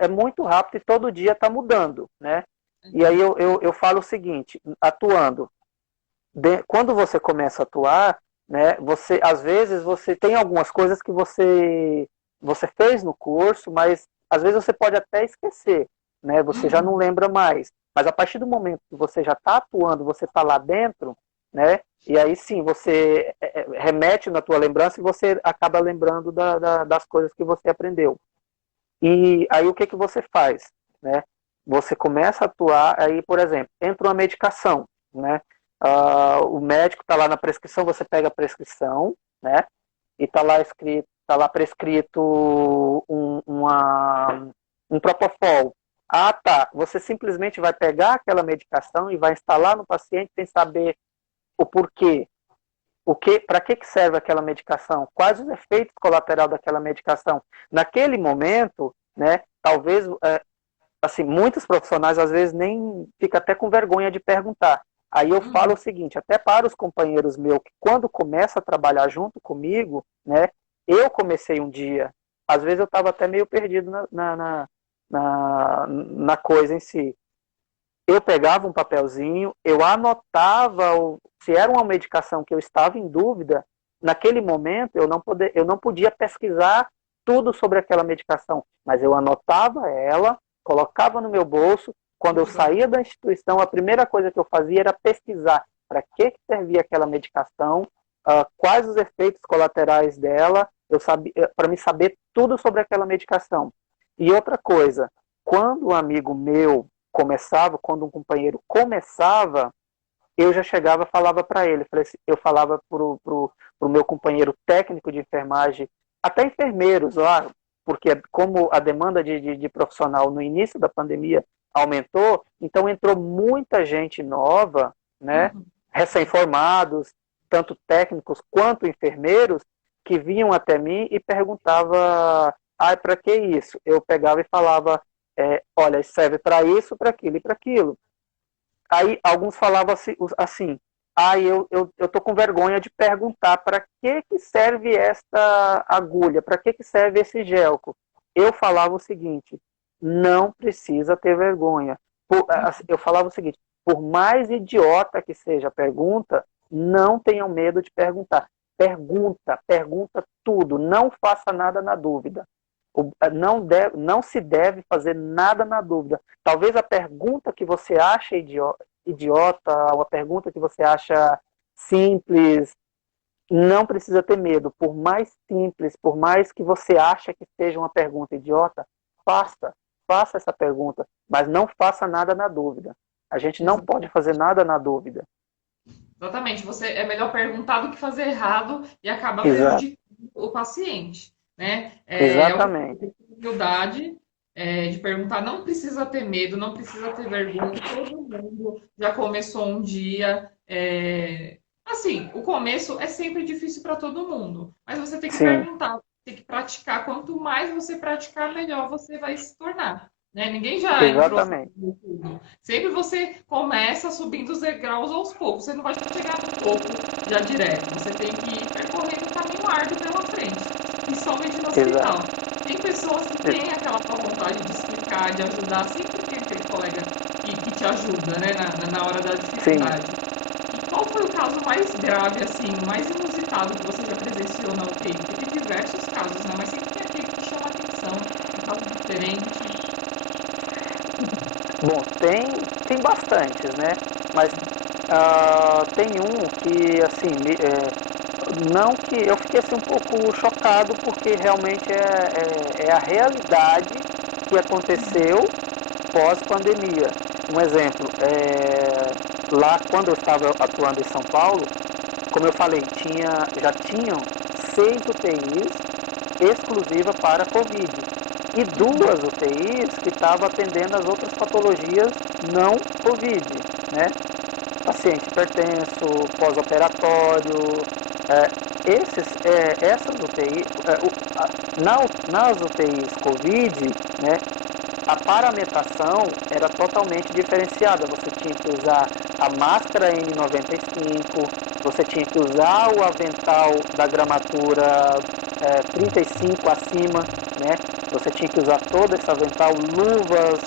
é muito rápido e todo dia está mudando, né? E aí eu falo o seguinte, atuando, quando você começa a atuar, né, você às vezes você tem algumas coisas que você fez no curso, mas às vezes você pode até esquecer, né? Você já não Uhum. lembra mais. Mas a partir do momento que você já está atuando, você está lá dentro, né? E aí sim, você remete na tua lembrança e você acaba lembrando das coisas que você aprendeu. E aí o que que você faz, né? Você começa a atuar, aí, por exemplo, entra uma medicação, né? O médico está lá na prescrição, você pega a prescrição, né? E tá lá prescrito um propofol. Ah, tá. Você simplesmente vai pegar aquela medicação e vai instalar no paciente sem saber o porquê, para que serve aquela medicação, quais os efeitos colaterais daquela medicação. Naquele momento, né, talvez, assim, muitos profissionais às vezes nem fica até com vergonha de perguntar. Aí eu falo Uhum. o seguinte, até para os companheiros meus, que quando começa a trabalhar junto comigo, né, eu comecei um dia, às vezes eu estava até meio perdido na coisa em si. Eu pegava um papelzinho, eu anotava se era uma medicação que eu estava em dúvida, naquele momento eu não podia pesquisar tudo sobre aquela medicação, mas eu anotava ela, colocava no meu bolso, quando eu Estuda. saía da instituição, a primeira coisa que eu fazia era pesquisar para que servia aquela medicação, quais os efeitos colaterais dela, para me saber tudo sobre aquela medicação. E outra coisa, quando um amigo meu começava, quando um companheiro começava, eu já chegava e falava para ele. Eu falava para o meu companheiro técnico de enfermagem, até enfermeiros, lá, porque como a demanda de profissional no início da pandemia aumentou, então entrou muita gente nova, né, recém-formados, tanto técnicos quanto enfermeiros, que vinham até mim e perguntava, para que isso? Eu pegava e falava, olha, serve para isso, para aquilo e para aquilo. Aí alguns falavam assim, eu tô com vergonha de perguntar para que serve esta agulha, para que serve esse gelco. Eu falava o seguinte, não precisa ter vergonha. Eu falava o seguinte, por mais idiota que seja a pergunta, não tenham medo de perguntar. Pergunta tudo, não faça nada na dúvida. Não se deve fazer nada na dúvida. Talvez a pergunta que você acha idiota, uma pergunta que você acha simples, não precisa ter medo. Por mais simples, por mais que você ache que seja uma pergunta idiota, faça essa pergunta, mas não faça nada na dúvida. A gente não pode fazer nada na dúvida. Exatamente, é melhor perguntar do que fazer errado e acabar prejudicando o paciente, né? Exatamente. Humildade de perguntar, não precisa ter medo, não precisa ter vergonha, todo mundo já começou um dia. Assim, o começo é sempre difícil para todo mundo, mas você tem que perguntar, tem que praticar. Quanto mais você praticar, melhor você vai se tornar. Né? Ninguém já entrou no tudo. Sempre você começa subindo os degraus aos poucos. Você não vai chegar no topo já direto. Você tem que ir percorrendo um caminho árduo pela frente. Principalmente no hospital. Tem pessoas que têm aquela vontade de explicar, de ajudar. Sempre tem aquele colega que te ajuda, né? Na hora da dificuldade. E qual foi o caso mais grave, assim, mais inusitado que você já presenciou na UTI? Porque tem diversos casos, né? Mas sempre tem aquele que chama atenção, um caso diferente. Bom, tem bastantes, né? Mas tem um que, assim, não que eu fiquei assim, um pouco chocado, porque realmente é a realidade que aconteceu pós-pandemia. Um exemplo, lá quando eu estava atuando em São Paulo, como eu falei, já tinham 6 UTIs exclusivas para Covid. E 2 UTIs que estavam atendendo as outras patologias não Covid, né? Paciente hipertenso, pós-operatório. Essas UTIs, nas UTIs Covid, né, a parametração era totalmente diferenciada. Você tinha que usar a máscara N95, você tinha que usar o avental da gramatura 35 acima, né? Você tinha que usar todo esse avental, luvas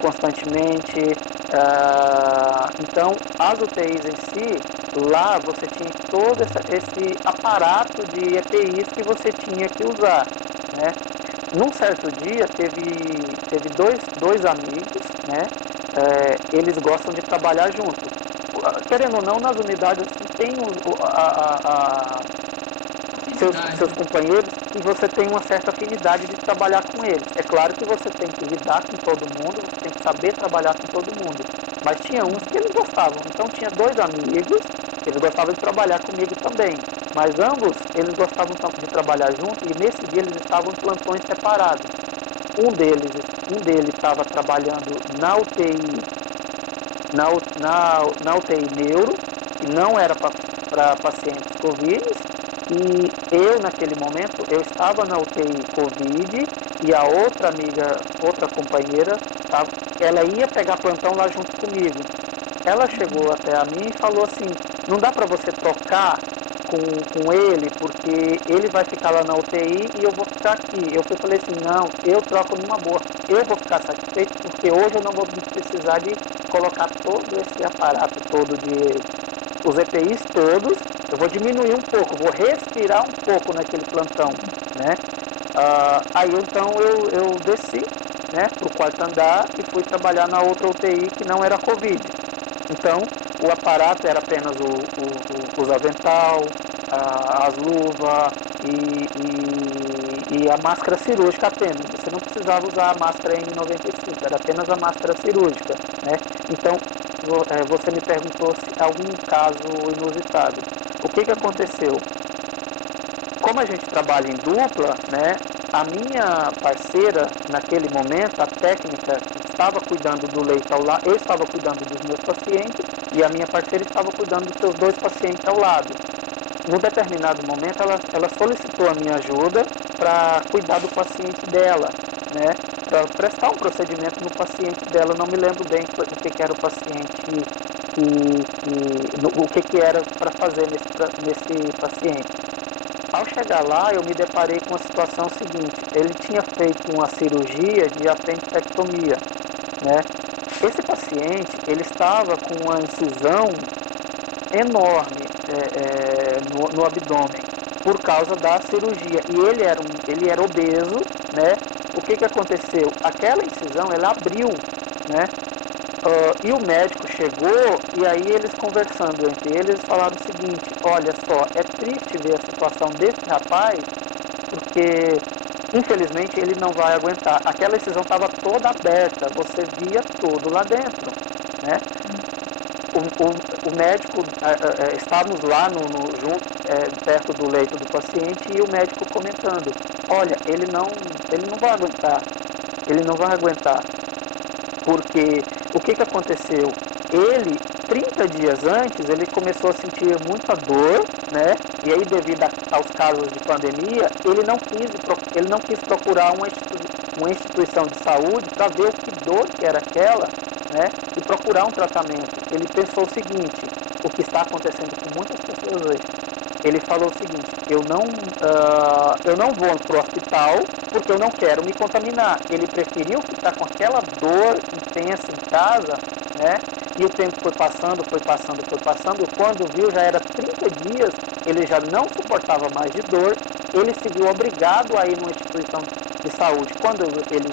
constantemente. Então, as UTIs em si, lá você tinha todo esse aparato de EPIs que você tinha que usar, né? Num certo dia, teve dois amigos, né? Eles gostam de trabalhar juntos. Querendo ou não, nas unidades tem seus companheiros e você tem uma certa afinidade de trabalhar com eles. É claro que você tem que lidar com todo mundo, você tem que saber trabalhar com todo mundo. Mas tinha uns que eles gostavam. Então tinha 2 amigos, eles gostavam de trabalhar comigo também. Mas ambos, eles gostavam de trabalhar junto e nesse dia eles estavam em plantões separados. Um deles estava trabalhando na UTI, na UTI neuro, que não era para pacientes Covid, e eu, naquele momento, eu estava na UTI Covid e a outra amiga, outra companheira, ela ia pegar plantão lá junto comigo. Ela chegou até a mim e falou assim, não dá para você tocar com ele, porque ele vai ficar lá na UTI e eu vou ficar aqui. Eu falei assim, não, eu troco numa boa. Eu vou ficar satisfeito porque hoje eu não vou precisar de colocar todo esse aparato todo os EPIs todos, eu vou diminuir um pouco, vou respirar um pouco naquele plantão, né? Aí então eu desci, né, para o 4º andar e fui trabalhar na outra UTI que não era Covid. Então, o aparato era apenas os avental, as luvas e a máscara cirúrgica apenas. Você não precisava usar a máscara N95, era apenas a máscara cirúrgica, né? Então, você me perguntou se algum caso inusitado. O que aconteceu? Como a gente trabalha em dupla, né, A minha parceira, naquele momento, a técnica, estava cuidando do leito ao lado, eu estava cuidando dos meus pacientes e a minha parceira estava cuidando dos seus 2 pacientes ao lado. No determinado momento, ela solicitou a minha ajuda para cuidar do paciente dela, né? Para prestar um procedimento no paciente dela. Não me lembro bem o que era o paciente, o que era para fazer nesse paciente. Ao chegar lá, eu me deparei com a situação seguinte: ele tinha feito uma cirurgia de apendicectomia, né? Esse paciente, ele estava com uma incisão enorme no abdômen por causa da cirurgia, e ele era obeso, né? O que aconteceu? Aquela incisão, ela abriu, né? E o médico chegou, e aí eles conversando entre eles, falaram o seguinte: olha só, é triste ver a situação desse rapaz, porque infelizmente ele não vai aguentar. Aquela incisão estava toda aberta, você via tudo lá dentro, né? O médico, estávamos lá perto do leito do paciente, e o médico comentando: olha, ele não vai aguentar, ele não vai aguentar. Porque o que aconteceu? Ele, 30 dias antes, ele começou a sentir muita dor, né? E aí, devido aos casos de pandemia, ele não quis procurar uma instituição de saúde para ver o que dor que era aquela, né? E procurar um tratamento. Ele pensou o seguinte: o que está acontecendo com muitas pessoas hoje. Ele falou o seguinte: eu não vou para o hospital porque eu não quero me contaminar. Ele preferiu ficar com aquela dor intensa em casa, né? E o tempo foi passando. Quando viu, já era 30 dias, ele já não suportava mais de dor, ele se viu obrigado a ir numa instituição de saúde. Quando ele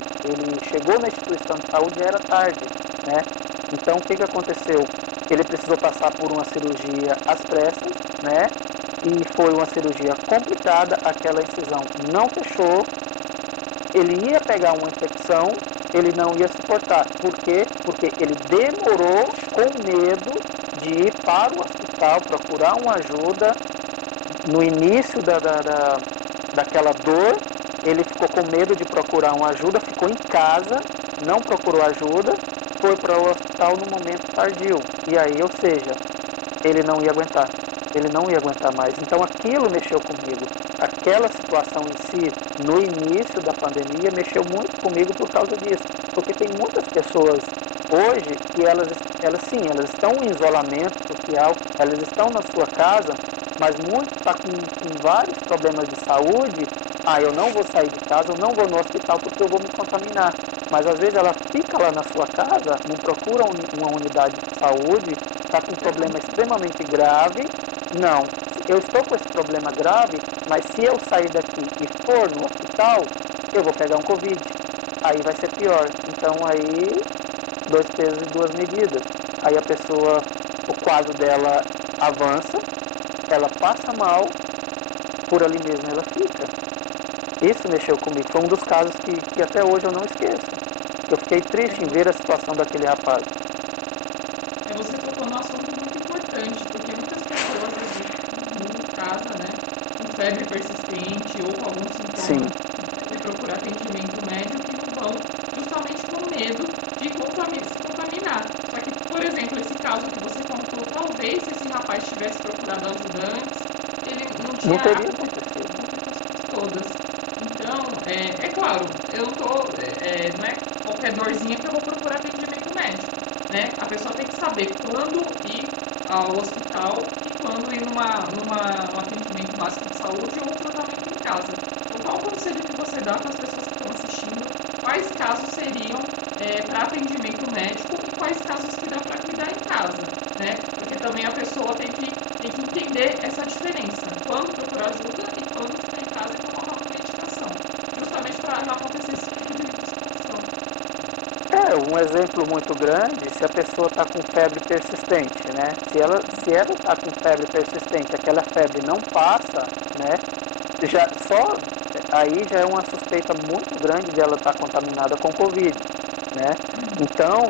chegou na instituição de saúde, já era tarde, né? Então, o que aconteceu? Ele precisou passar por uma cirurgia às pressas, né? E foi uma cirurgia complicada, aquela incisão não fechou, ele ia pegar uma infecção, ele não ia suportar. Por quê? Porque ele demorou com medo de ir para o hospital, procurar uma ajuda. No início daquela dor, ele ficou com medo de procurar uma ajuda, ficou em casa, não procurou ajuda, foi para o hospital no momento tardio. E aí, ou seja, ele não ia aguentar. Ele não ia aguentar mais. Então aquilo mexeu comigo. Aquela situação em si, no início da pandemia, mexeu muito comigo por causa disso. Porque tem muitas pessoas hoje que elas estão em isolamento social, elas estão na sua casa, mas muitos estão com vários problemas de saúde. Eu não vou sair de casa, eu não vou no hospital porque eu vou me contaminar. Mas às vezes ela fica lá na sua casa, não procura uma unidade de saúde, está com um problema extremamente grave. Não, eu estou com esse problema grave, mas se eu sair daqui e for no hospital, eu vou pegar um Covid. Aí vai ser pior. Então aí, 2 pesos e 2 medidas. Aí a pessoa, o quadro dela avança, ela passa mal, por ali mesmo ela fica. Isso mexeu comigo. Foi um dos casos que até hoje eu não esqueço. Eu fiquei triste em ver a situação daquele rapaz. Você tocou num assunto muito importante, porque muitas pessoas, às vezes, em casa, né, com febre persistente ou com algum sintoma de procurar atendimento médico e não vão justamente com medo de se contaminar. Só que, por exemplo, esse caso que você contou, talvez se esse rapaz tivesse procurado ajuda antes, ele não tinha teria acontecido todas. Então, é claro, eu não tô, não é qualquer dorzinha que eu vou procurar atendimento médico, né? A pessoa tem que saber quando ir ao hospital e quando ir num atendimento básico de saúde ou um tratamento em casa. Então, qual o conselho que você dá para as pessoas que estão assistindo? Quais casos seriam para atendimento médico e quais casos que dá para cuidar em casa, né? Porque também a pessoa tem que entender essa diferença. Quando procurar ajuda e quando ficar em casa e tomar uma medicação. Justamente para não acontecer esse tipo de situação. Um exemplo muito grande, se a pessoa está com febre persistente, né? Se ela está com febre persistente, aquela febre não passa, né? Aí já é uma suspeita muito grande de ela estar contaminada com Covid, né? Então,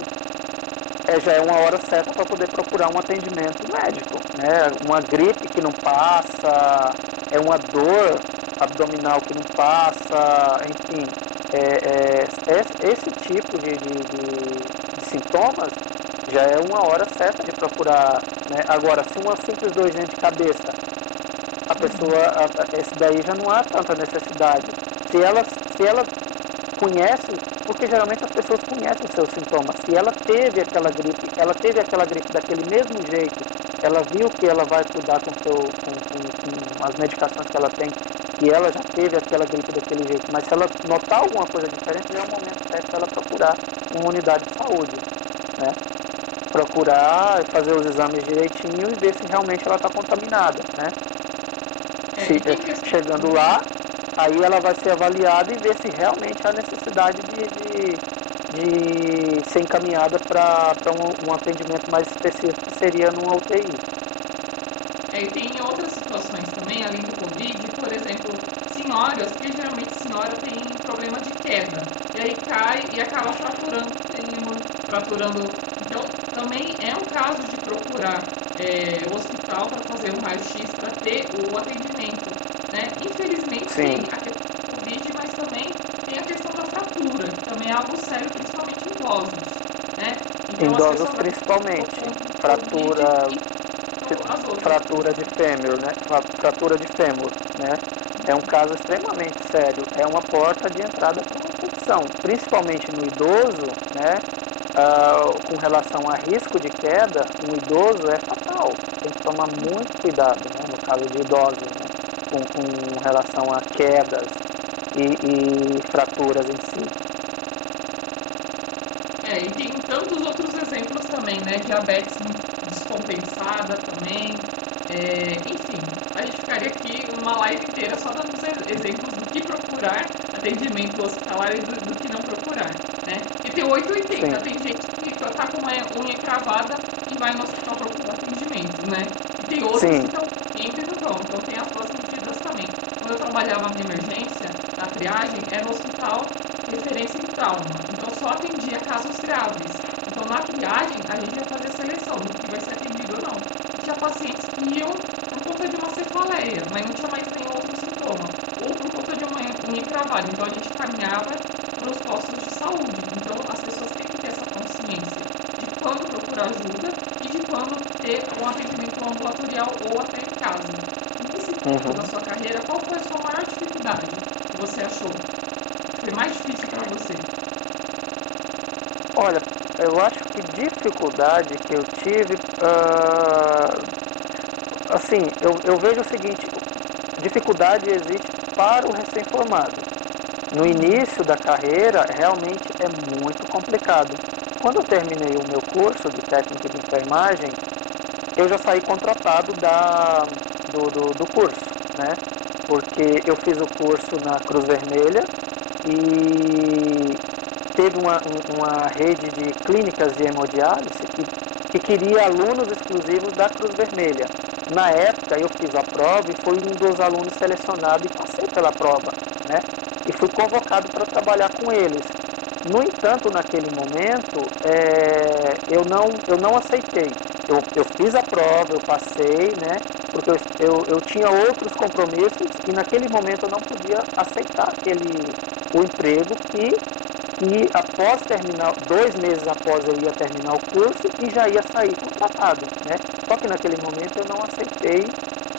já é uma hora certa para poder procurar um atendimento médico, né? Uma gripe que não passa, é uma dor abdominal que não passa, enfim, esse tipo de sintomas já é uma hora certa de procurar, né? Agora, se uma simples dorzinha de cabeça, a pessoa, esse daí já não há tanta necessidade. Se ela conhece, porque geralmente as pessoas conhecem os seus sintomas. Se ela teve aquela gripe daquele mesmo jeito, ela viu que ela vai cuidar com as medicações que ela tem, e ela já teve aquela gripe daquele jeito, mas se ela notar alguma coisa diferente, já é o momento certo ela procurar uma unidade de saúde, né? Procurar fazer os exames direitinho e ver se realmente ela está contaminada, né? Chegando lá, aí ela vai ser avaliada e ver se realmente há necessidade de ser encaminhada para um atendimento mais específico, que seria numa UTI. E tem outras situações também, além do Covid, por exemplo, senhoras, que geralmente senhora tem problema de queda, e aí cai e acaba fraturando o fêmur, fraturando. Então, também é um caso de procurar o hospital para fazer um raio-x para ter o atendimento, né? Infelizmente, Sim. tem a questão do Covid, mas também tem a questão da fratura, que também é algo sério, principalmente em idosos, né? Então, Idosos principalmente, fratura de fêmur, né? Fratura de fêmur, né? É um caso extremamente sério, é uma porta de entrada para uma infecção, principalmente no idoso, né? Com relação a risco de queda, um idoso é fatal, tem que tomar muito cuidado, né? No caso de idosos, né? Com relação a quedas e fraturas em si. E tem tantos outros exemplos também, né? Diabetes descompensada também. Enfim, a gente ficaria aqui uma live inteira só dando exemplos do que procurar atendimento hospitalar e do que não procurar, né? E tem 880, Sim. tem gente que tá com uma unha cravada e vai no hospital procurar atendimento, né? E tem outros Sim. que estão sempre no vão, então tem as duas medidas também. Quando eu trabalhava na emergência, na triagem, era no hospital referência em trauma, então só atendia casos graves. Então na triagem a gente ia fazer a seleção do que vai ser atendido ou não. Tinha pacientes que iam por conta de uma cefaleia, mas não tinha mais nenhum outro sintoma, ou por conta de uma unha cravada, então a gente caminhava para os postos de saúde. Então as pessoas têm que ter essa consciência de quando procurar ajuda e de quando ter um atendimento ambulatorial ou até em casa. Nesse ponto da sua carreira, qual foi a sua maior dificuldade que você achou? Foi mais difícil para você? Olha, eu acho que dificuldade que eu tive, assim, eu vejo o seguinte, dificuldade existe para o recém-formado. No início da carreira, realmente é muito complicado. Quando eu terminei o meu curso de técnico de enfermagem, eu já saí contratado do curso, né? Porque eu fiz o curso na Cruz Vermelha e teve uma rede de clínicas de hemodiálise que queria alunos exclusivos da Cruz Vermelha. Na época eu fiz a prova e fui um dos alunos selecionado e passei pela prova, né? E fui convocado para trabalhar com eles. No entanto, naquele momento, eu não aceitei. Eu fiz a prova, eu passei, né? Porque eu tinha outros compromissos e naquele momento eu não podia aceitar o emprego que após terminar, 2 meses após eu ia terminar o curso e já ia sair contratado, né? Só que naquele momento eu não aceitei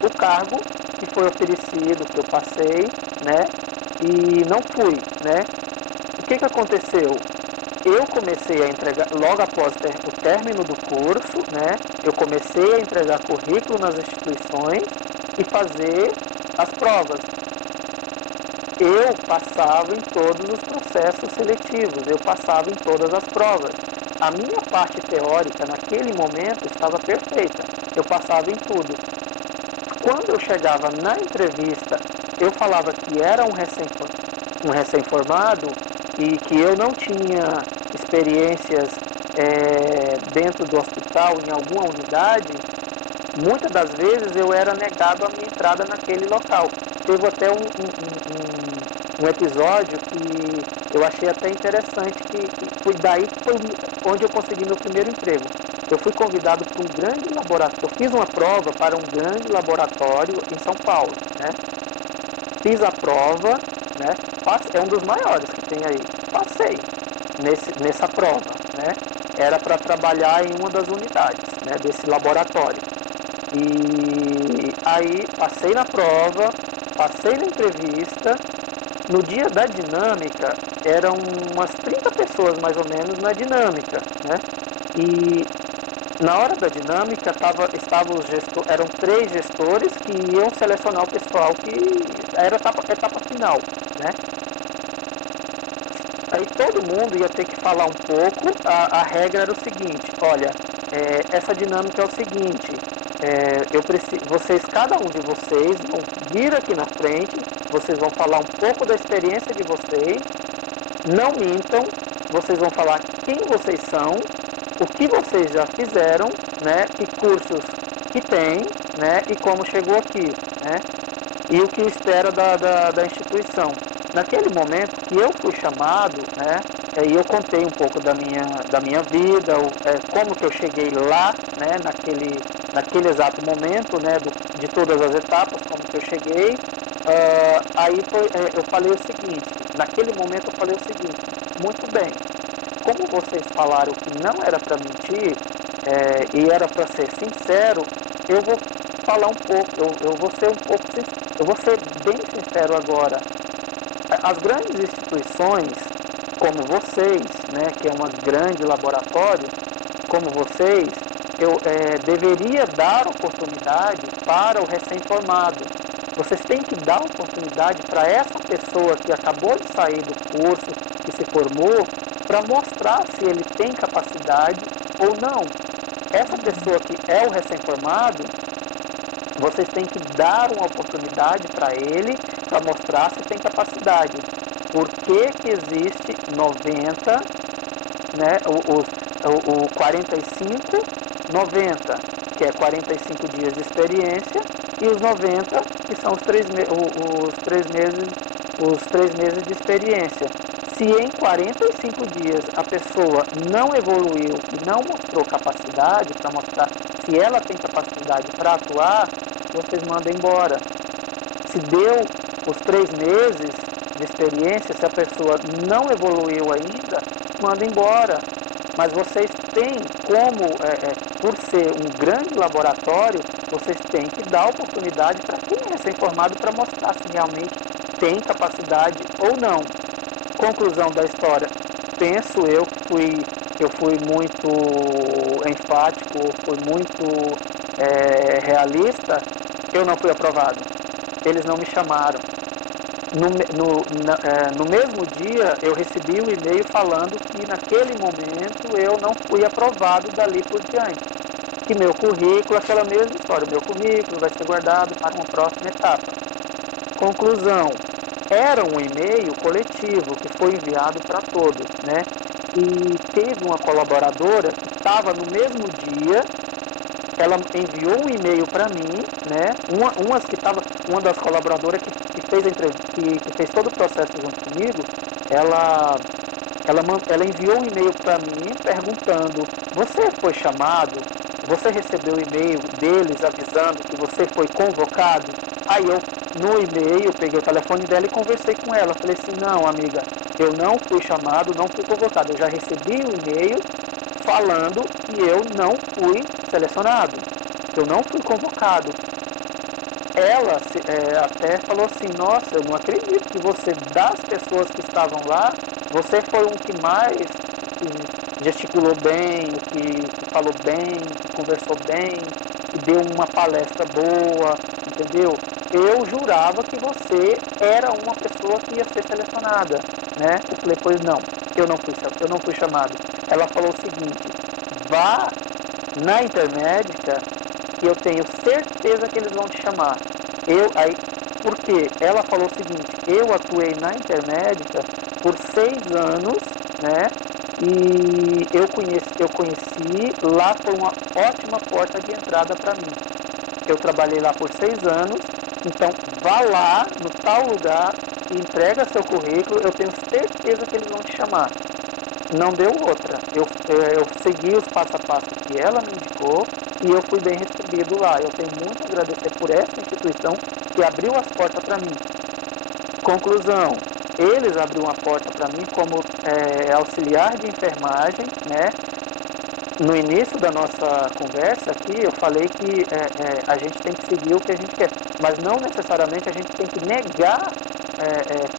o cargo que foi oferecido, que eu passei, né? E não fui, né? O que aconteceu? Eu comecei a entregar, logo após o término do curso, né? Eu comecei a entregar currículo nas instituições e fazer as provas. Eu passava em todos os processos seletivos, eu passava em todas as provas. A minha parte teórica naquele momento estava perfeita, eu passava em tudo. Quando eu chegava na entrevista, eu falava que era um recém-formado e que eu não tinha experiências dentro do hospital, em alguma unidade, muitas das vezes eu era negado a minha entrada naquele local. Teve até um episódio que eu achei até interessante, que foi daí que foi onde eu consegui meu primeiro emprego. Eu fui convidado para um grande laboratório, eu fiz uma prova para um grande laboratório em São Paulo, né? fiz a prova, né? É um dos maiores que tem aí. Passei nessa prova, né? Era para trabalhar em uma das unidades, né, desse laboratório. E aí passei na prova, passei na entrevista. No dia da dinâmica, eram umas 30 pessoas mais ou menos na dinâmica, né? E na hora da dinâmica estavam eram 3 gestores que iam selecionar o pessoal que era a etapa final, né? Aí todo mundo ia ter que falar um pouco. A regra era o seguinte: olha, essa dinâmica é o seguinte, cada um de vocês vão vir aqui na frente, vocês vão falar um pouco da experiência de vocês, não mintam, vocês vão falar quem vocês são, o que vocês já fizeram, né, que cursos que tem, né, e como chegou aqui, né, e o que espera da instituição. Naquele momento que eu fui chamado, né, e eu contei um pouco da minha vida, como que eu cheguei lá, né, naquele exato momento, né, de todas as etapas, como que eu cheguei. Eu falei o seguinte, naquele momento eu falei o seguinte: muito bem, como vocês falaram que não era para mentir, e era para ser sincero, eu vou falar um pouco, eu vou ser um pouco sincero, eu vou ser bem sincero agora. As grandes instituições, como vocês, né, que é um grande laboratório, como vocês, eu deveria dar oportunidade para o recém-formado. Vocês têm que dar oportunidade para essa pessoa que acabou de sair do curso, que se formou, para mostrar se ele tem capacidade ou não. Essa pessoa que é o recém-formado, vocês têm que dar uma oportunidade para ele, para mostrar se tem capacidade. Por que existe 90, né, o 45, 90, que é 45 dias de experiência, e os 90, que são os 3 meses de experiência. Se em 45 dias a pessoa não evoluiu e não mostrou capacidade, para mostrar se ela tem capacidade para atuar, vocês mandam embora. Se deu os 3 meses de experiência, se a pessoa não evoluiu ainda, manda embora. Mas vocês têm como, por ser um grande laboratório, vocês têm que dar oportunidade para quem é recém-formado para mostrar se realmente tem capacidade ou não. Conclusão da história: penso eu que eu fui muito enfático, fui muito realista. Eu não fui aprovado. Eles não me chamaram. No mesmo dia, eu recebi um e-mail falando que naquele momento eu não fui aprovado dali por diante. Que meu currículo, aquela mesma história, meu currículo vai ser guardado para uma próxima etapa. Conclusão: era um e-mail coletivo que foi enviado para todos, né? E teve uma colaboradora que estava no mesmo dia, ela enviou um e-mail para mim, né? Uma das colaboradoras que fez a entrevista, que fez todo o processo junto comigo, ela enviou um e-mail para mim perguntando: você foi chamado? Você recebeu o e-mail deles avisando que você foi convocado? Aí eu, no e-mail, peguei o telefone dela e conversei com ela. Falei assim: não, amiga, eu não fui chamado, não fui convocado. Eu já recebi o e-mail falando que eu não fui selecionado, que eu não fui convocado. Ela até falou assim: nossa, eu não acredito que você, das pessoas que estavam lá, você foi um que mais gesticulou bem, que falou bem, que conversou bem, que deu uma palestra boa, entendeu? Eu jurava que você era uma pessoa que ia ser selecionada, né? Eu falei: pois não, eu não fui chamado. Ela falou o seguinte: vá na Intermédica que eu tenho certeza que eles vão te chamar. Porque ela falou o seguinte: eu atuei na Intermédica por 6 anos, né? E eu conheci, lá foi uma ótima porta de entrada para mim. Eu trabalhei lá por 6 anos, então vá lá no tal lugar e entrega seu currículo, eu tenho certeza que eles vão te chamar. Não deu outra. Eu segui os passo a passo que ela me indicou e eu fui bem recebido lá. Eu tenho muito a agradecer por essa instituição que abriu as portas para mim. Conclusão, eles abriram uma porta para mim como auxiliar de enfermagem, né? No início da nossa conversa aqui, eu falei que a gente tem que seguir o que a gente quer, mas não necessariamente a gente tem que negar,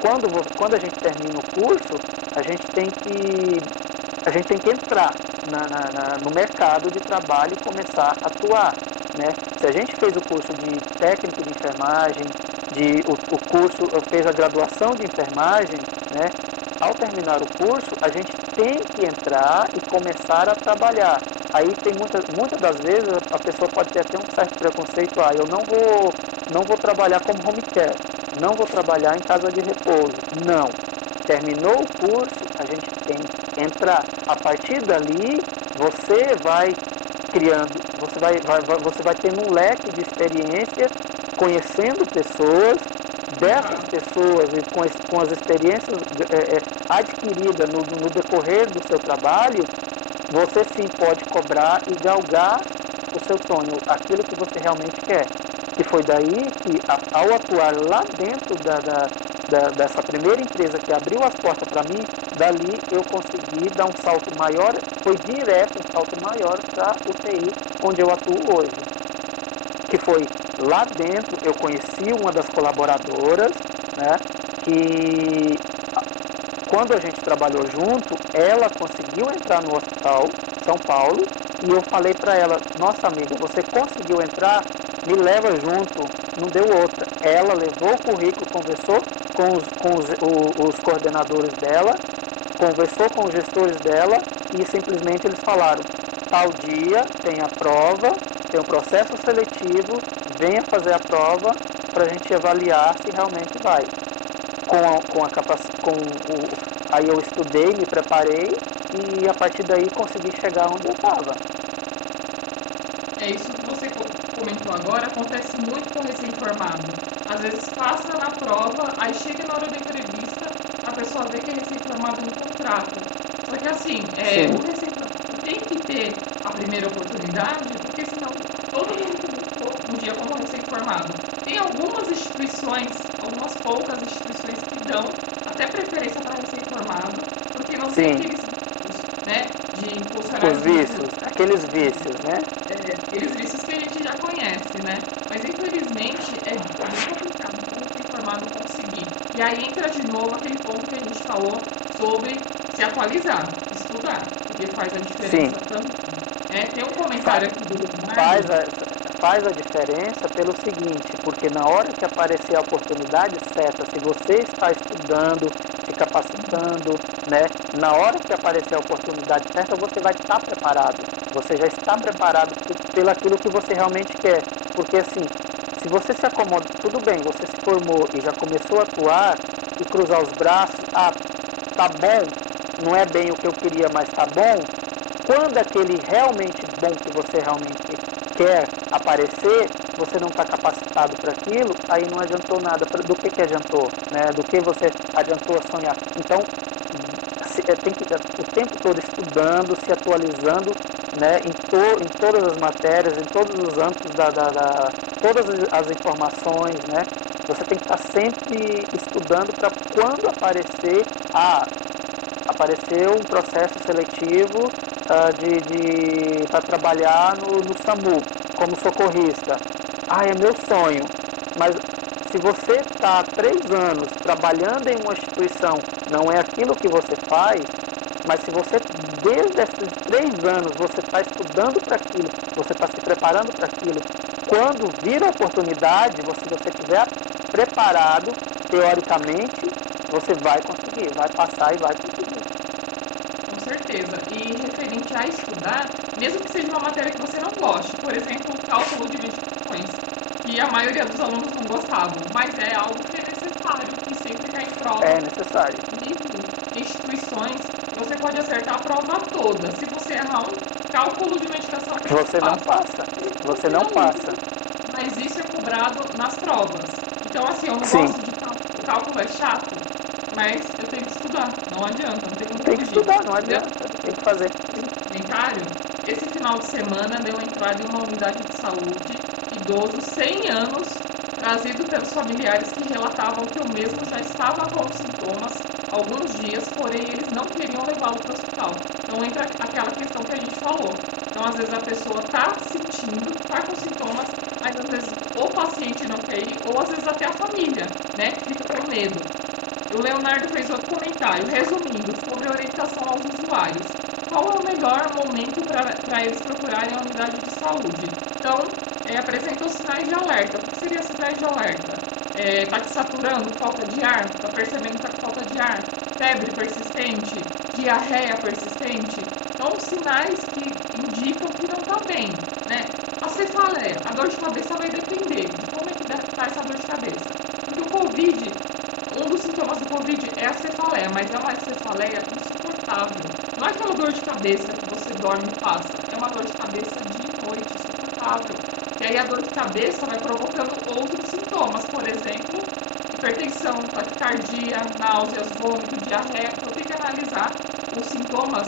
quando a gente termina o curso, a gente tem que entrar no mercado de trabalho e começar a atuar, né? Se a gente fez o curso de técnico de enfermagem, fez a graduação de enfermagem, né? Ao terminar o curso, a gente tem que entrar e começar a trabalhar. Aí tem muitas das vezes a pessoa pode ter até um certo preconceito, eu não vou trabalhar como home care, não vou trabalhar em casa de repouso. Não. Terminou o curso, a gente tem que entrar. A partir dali, você vai criando, você vai tendo um leque de experiência, conhecendo pessoas, dessas pessoas e com as experiências adquiridas no decorrer do seu trabalho, você sim pode cobrar e galgar o seu sonho, aquilo que você realmente quer. E foi daí que, ao atuar lá dentro dessa primeira empresa que abriu as portas para mim, dali eu consegui dar um salto maior, foi direto um salto maior para o TI, onde eu atuo hoje. Que foi lá dentro, eu conheci uma das colaboradoras, né, que quando a gente trabalhou junto, ela conseguiu entrar no Hospital São Paulo, e eu falei para ela, nossa amiga, você conseguiu entrar, me leva junto, não deu outra. Ela levou o currículo, conversou com os coordenadores dela, conversou com os gestores dela, e simplesmente eles falaram, tal dia tem a prova, tem um processo seletivo, venha fazer a prova para a gente avaliar se realmente vai. Aí eu estudei, me preparei e a partir daí consegui chegar onde eu estava. Isso que você comentou agora acontece muito com o recém-formado. Às vezes passa na prova, aí chega na hora da entrevista, a pessoa vê que é recém-formado no contrato. Só que assim, o recém-formado tem que ter a primeira oportunidade, porque senão todo mundo começou um dia como recém-formado. Tem algumas instituições, algumas poucas instituições que dão até preferência para recém-formado, porque não tem aqueles vícios, né, de funcionários. Os vícios, aqueles vícios, né? Aqueles vícios que a gente já conhece, né? Mas infelizmente é bem complicado o recém-formado conseguir. E aí entra de novo aquele ponto que a gente falou sobre se atualizar, estudar, porque faz a diferença também. Tem um comentário aqui do Leonardo. Faz a diferença pelo seguinte, porque na hora que aparecer a oportunidade certa, se você está estudando, se capacitando, né, na hora que aparecer a oportunidade certa, você vai estar preparado. Você já está preparado pelo aquilo que você realmente quer. Porque assim, se você se acomoda, tudo bem, você se formou e já começou a atuar e cruzar os braços, tá bom, não é bem o que eu queria, mas tá bom. Quando aquele realmente bom que você realmente quer aparecer, você não está capacitado para aquilo, aí não adiantou nada. Do que adiantou? Né? Do que você adiantou a sonhar? Então, tem que o tempo todo estudando, se atualizando, né? Em todas as matérias, em todos os âmbitos, todas as informações, né? Você tem que estar sempre estudando para quando apareceu um processo seletivo para trabalhar no SAMU como socorrista. É meu sonho. Mas se você está há 3 anos trabalhando em uma instituição, não é aquilo que você faz, mas se você, desde esses 3 anos, você está estudando para aquilo, você está se preparando para aquilo, quando vir a oportunidade, se você estiver preparado, teoricamente, você vai conseguir, vai passar e vai conseguir. Com certeza. E referente a estudar, mesmo que seja uma matéria que você não goste, por exemplo, cálculo de multiplicações, que a maioria dos alunos não gostavam, mas é algo que é necessário, que sempre cai em prova. É necessário. Em instituições, você pode acertar a prova toda. Se você errar um cálculo de medicação, você não passa. Você não passa. Mas isso é cobrado nas provas. Então, assim, eu não gosto de cálculo. O cálculo é chato, mas eu tenho que estudar. Não adianta, não tem como Tem que estudar, não adianta. Tem que fazer. Comentário. Esse final de semana deu entrada em uma unidade de saúde, idoso, 100 anos, trazido pelos familiares que relatavam que o mesmo já estava com os sintomas há alguns dias, porém eles não queriam levá-lo para o hospital. Então entra aquela questão que a gente falou. Então às vezes a pessoa está sentindo, está com sintomas, mas às vezes o paciente não quer ir, ou às vezes até a família, né, que fica com medo. O Leonardo fez outro comentário, resumindo, sobre orientação aos usuários. Qual é o melhor momento para eles procurarem a unidade de saúde? Então, apresenta os sinais de alerta. O que seria sinais de alerta? Está te saturando, falta de ar? Está percebendo que está com falta de ar? Febre persistente? Diarreia persistente? Então, sinais que indicam que não está bem, né? A cefaleia, a dor de cabeça vai depender de como é que está essa dor de cabeça. Porque o Covid, um dos sintomas do Covid é a cefaleia, mas é uma cefaleia insuportável. Não é aquela dor de cabeça que você dorme e passa, é uma dor de cabeça de noite, insuportável. E aí a dor de cabeça vai provocando outros sintomas, por exemplo, hipertensão, taquicardia, náuseas, vômito, diarreia. Então tem que analisar os sintomas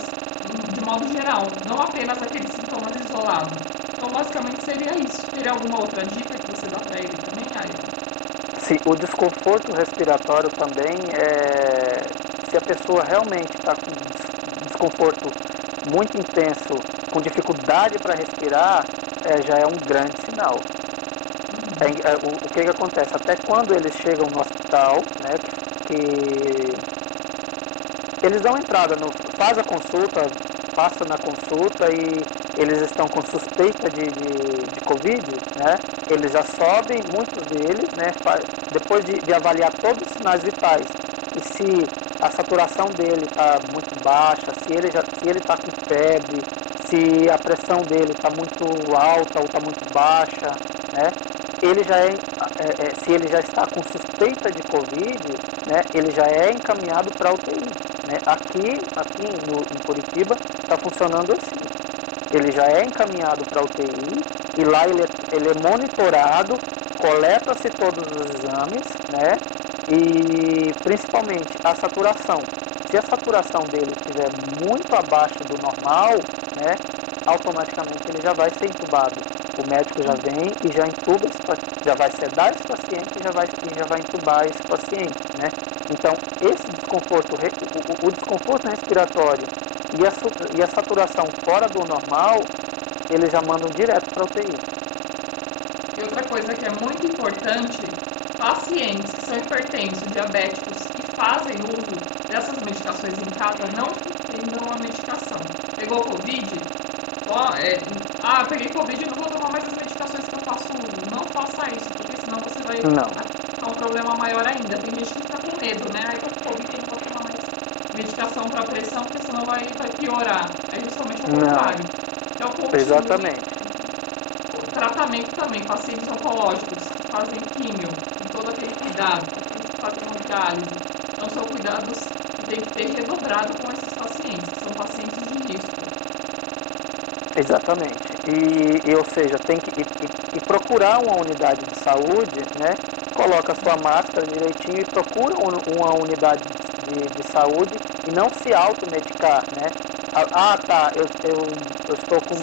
de modo geral, não apenas aqueles sintomas isolados. Então basicamente seria isso. Teria alguma outra dica que você dá para ele também, Ayrton? Sim, o desconforto respiratório também, se a pessoa realmente está com desconforto muito intenso, com dificuldade para respirar, já é um grande sinal. O que acontece? Até quando eles chegam no hospital, né, que eles dão entrada, faz a consulta, passa na consulta e eles estão com suspeita de Covid, né? Eles já sobem, muitos deles, né? Depois de avaliar todos os sinais vitais, e se a saturação dele está muito baixa, se ele está com febre, se a pressão dele está muito alta ou está muito baixa, né? Se ele já está com suspeita de Covid, né? Ele já é encaminhado para a UTI. Né? Aqui em Curitiba está funcionando assim. Ele já é encaminhado para a UTI e lá ele é monitorado, coleta-se todos os exames, né? E principalmente a saturação. Se a saturação dele estiver muito abaixo do normal, né? Automaticamente ele já vai ser intubado. O médico já vem e já intuba, já vai sedar esse paciente e já vai intubar esse paciente, né? Então, esse desconforto, o desconforto respiratório e a saturação fora do normal, eles já mandam direto para a UTI. E outra coisa que é muito importante, pacientes que são hipertensos, diabéticos, que fazem uso dessas medicações em casa, não suspendam a medicação. Pegou Covid? Peguei Covid, não vou tomar mais as medicações que eu faço uso. Não faça isso, porque senão você vai ter um problema maior ainda. Tem gente que fica com medo, né? Aí com Covid eu não vou tomar mais medicação para pressão, porque senão vai piorar. É justamente o contrário. Então, exatamente. O tratamento também, pacientes oncológicos que fazem químio, com todo aquele cuidado, pacientes que fazem hemodiálise. Então, são cuidados que tem que ter redobrado com esses pacientes, que são pacientes de risco. Exatamente. Ou seja, tem que procurar uma unidade de saúde, né? Coloca a sua máscara direitinho e procura uma unidade de saúde e não se automedicar, né? Eu estou com...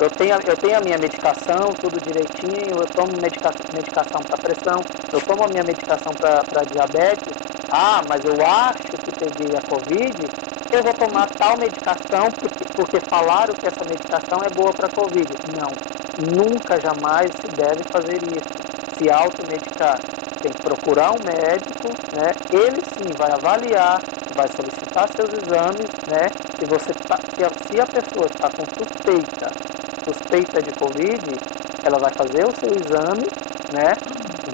Eu tenho a minha medicação, tudo direitinho, eu tomo medicação para pressão, eu tomo a minha medicação para diabetes, mas eu acho que peguei a Covid, eu vou tomar tal medicação porque falaram que essa medicação é boa para Covid. Não, nunca, jamais se deve fazer isso, se automedicar. Tem que procurar um médico, né? Ele sim vai avaliar, vai solicitar seus exames, né? Se a pessoa está com suspeita de Covid, ela vai fazer o seu exame, né?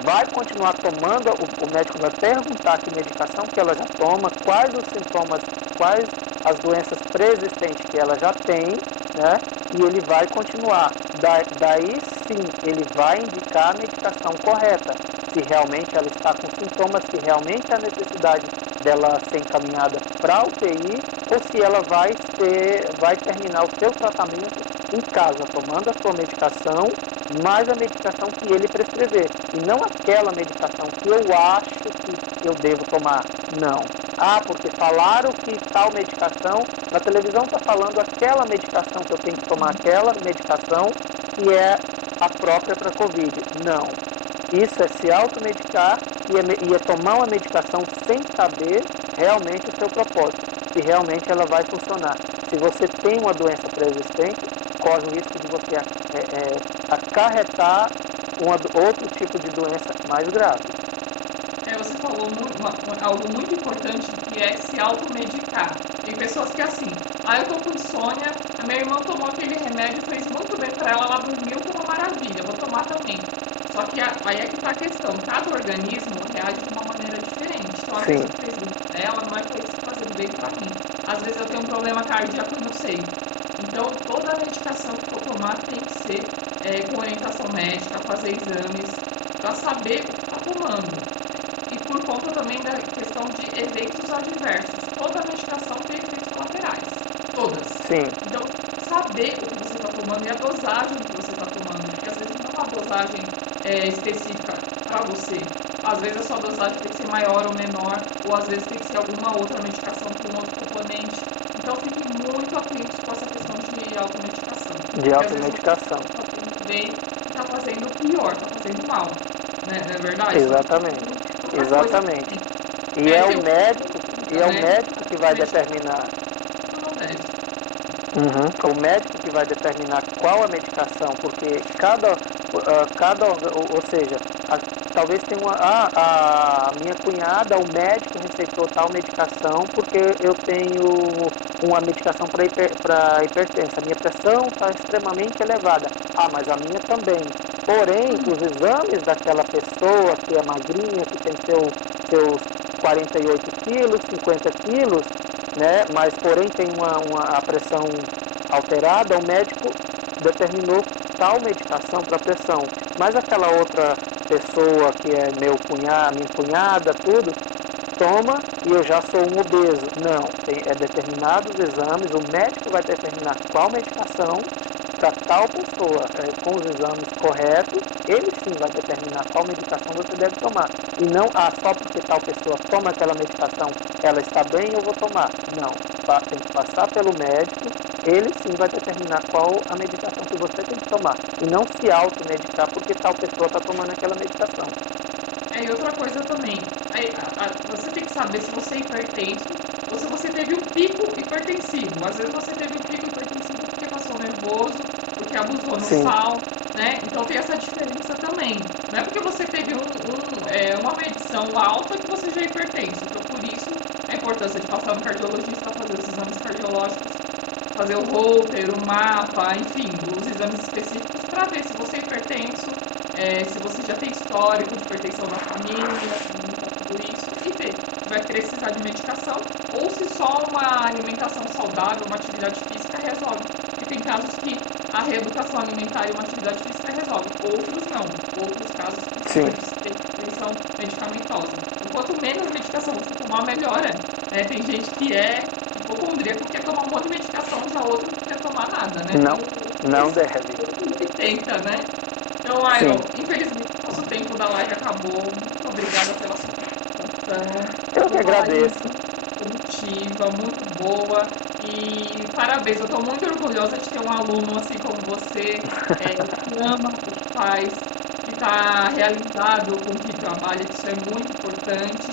Vai continuar tomando, o médico vai perguntar que medicação que ela já toma, quais os sintomas, quais as doenças preexistentes que ela já tem, né? E ele vai continuar. Daí sim, ele vai indicar a medicação correta. Se realmente ela está com sintomas, se realmente há necessidade dela ser encaminhada para a UTI, ou se ela vai terminar o seu tratamento em casa, tomando a sua medicação, mais a medicação que ele prescrever. E não aquela medicação que eu acho que eu devo tomar. Não. Porque falaram que tal medicação, na televisão está falando aquela medicação que eu tenho que tomar, aquela medicação que é a própria para Covid. Não. Isso é se automedicar e é tomar uma medicação sem saber realmente o seu propósito, se realmente ela vai funcionar. Se você tem uma doença pré-existente, corre o risco de você acarretar outro tipo de doença mais grave. Você falou algo muito importante, que é se automedicar. Tem pessoas que assim, eu tô com insônia, a minha irmã tomou aquele remédio, fez muito bem para ela, ela dormiu, foi uma maravilha, vou tomar também. Só que aí é que tá a questão, cada organismo reage de uma maneira diferente. Então, às vezes o que fez bem para ela não é para isso fazer bem para mim. Às vezes eu tenho um problema cardíaco e não sei. Então, toda a medicação que for tomar tem que ser com orientação médica, fazer exames, para saber o que está tomando. E por conta também da questão de eventos adversos. Toda medicação tem efeitos colaterais. Todas. Sim. Então, saber o que você está tomando e a dosagem que você está tomando. Porque às vezes não é uma dosagem específica para você. Às vezes a sua dosagem tem que ser maior ou menor, ou às vezes tem que ser alguma outra medicação com outro componente. Então, fiquem muito atentos com essa questão de automedicação. De automedicação. Está fazendo bem, está fazendo pior, está fazendo mal. Né? Não é verdade? Exatamente. Exatamente. E é o médico que vai determinar. O médico que vai determinar qual a medicação, porque ou seja, talvez tenha a minha cunhada, o médico receitou tal medicação porque eu tenho uma medicação para hipertensão. A minha pressão está extremamente elevada. Mas a minha também. Porém, os exames daquela pessoa que é magrinha, que tem seus 48 quilos, 50 quilos, né? Mas porém tem a pressão alterada, o médico determinou tal medicação para pressão. Mas aquela outra pessoa que é minha cunhada, tudo, toma e eu já sou um obeso. Não, é determinados exames, o médico vai determinar qual medicação para tal pessoa, com os exames corretos, ele sim vai determinar qual medicação você deve tomar. E não, só porque tal pessoa toma aquela medicação, ela está bem, eu vou tomar. Não, tem que passar pelo médico, ele sim vai determinar qual a medicação que você tem que tomar. E não se automedicar porque tal pessoa está tomando aquela medicação. E outra coisa também, você tem que saber se você é hipertenso ou se você teve um pico hipertensivo. Às vezes você teve um pico hipertensivo porque passou nervoso, porque abusou no sal, né? Então tem essa diferença também. Não é porque você teve uma medição alta que você já é hipertenso. Então por isso a importância de passar no cardiologista, fazer os exames cardiológicos, fazer o Holter, o mapa, enfim, os exames específicos para ver se você é hipertenso, se você já tem histórico de hipertensão na família, tudo isso, e ver se vai precisar de medicação ou se só uma alimentação saudável, uma atividade física resolve. E tem casos que a reeducação alimentar e uma atividade física resolve, outros não. Outros casos precisam de intervenção medicamentosa. Enquanto menos medicação você tomar, melhor é. Tem gente que é hipocondríaco, quer tomar um monte de medicação, já outro não quer tomar nada, né? Não deve. Tenta, né? Então, infelizmente, nosso tempo da live acabou. Muito obrigada pela sua participação. Eu que agradeço. Produtiva, muito boa. E parabéns, eu estou muito orgulhosa de ter um aluno assim como você, que ama o que faz, que está realizado com o que trabalha, que isso é muito importante.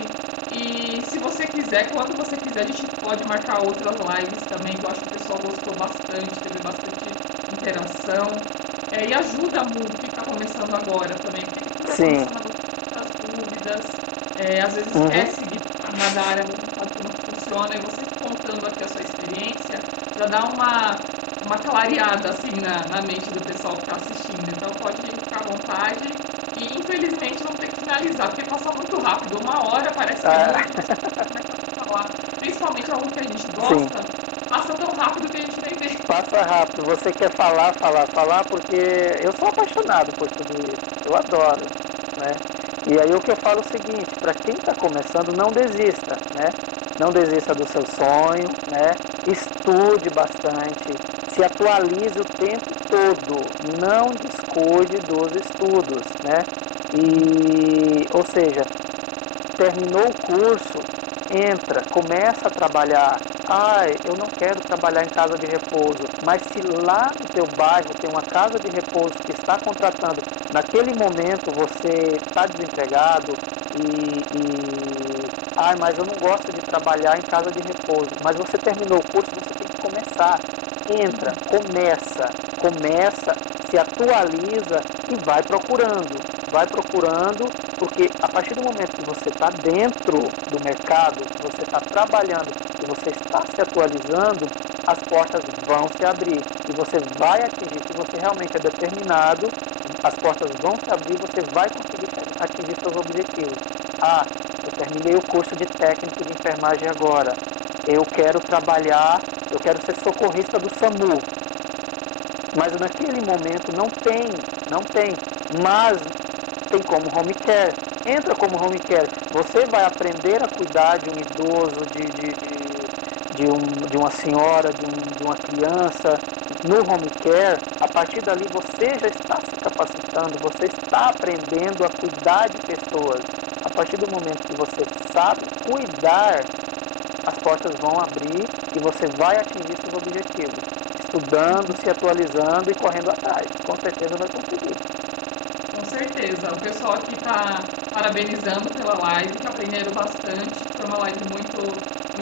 E se você quiser, quando você quiser, a gente pode marcar outras lives também, que eu acho que o pessoal gostou bastante, teve bastante interação. E ajuda muito quem está começando agora também, porque quem está começando agora tem muitas dúvidas, às vezes esquece de nadar, não sabe como funciona, e você contando aqui a sua experiência, já dá uma clareada assim na mente do pessoal que está assistindo. Então pode ficar à vontade e infelizmente vamos ter que finalizar, porque passa muito rápido, 1 hora parece que falar, principalmente algo que a gente gosta, passa tão rápido que a gente nem vê. Passa rápido, você quer falar, porque eu sou apaixonado por tudo isso, eu adoro, né? E aí o que eu falo é o seguinte, para quem está começando, não desista, né? Não desista do seu sonho, né? Estude bastante, se atualize o tempo todo, não descuide dos estudos, né? Ou seja, terminou o curso, entra, começa a trabalhar. Eu não quero trabalhar em casa de repouso, mas se lá no teu bairro tem uma casa de repouso que está contratando naquele momento você está desempregado mas eu não gosto de trabalhar em casa de repouso. Mas você terminou o curso, você tem que começar. Entra, começa, se atualiza e vai procurando. Vai procurando, porque a partir do momento que você está dentro do mercado, que você está trabalhando, que você está se atualizando, as portas vão se abrir e você vai atingir, se você realmente é determinado, as portas vão se abrir e você vai conseguir atingir seus objetivos. Eu terminei o curso de técnico de enfermagem agora, eu quero trabalhar, eu quero ser socorrista do SAMU, mas naquele momento não tem, mas tem como home care, entra como home care, você vai aprender a cuidar de um idoso, de uma senhora, de uma criança, no home care. A partir dali você já está se capacitando, você está aprendendo a cuidar de pessoas. A partir do momento que você sabe cuidar, as portas vão abrir e você vai atingir seus objetivos, estudando, se atualizando e correndo atrás. Com certeza vai conseguir. Com certeza. O pessoal aqui está parabenizando pela live, que aprenderam bastante. Foi uma live muito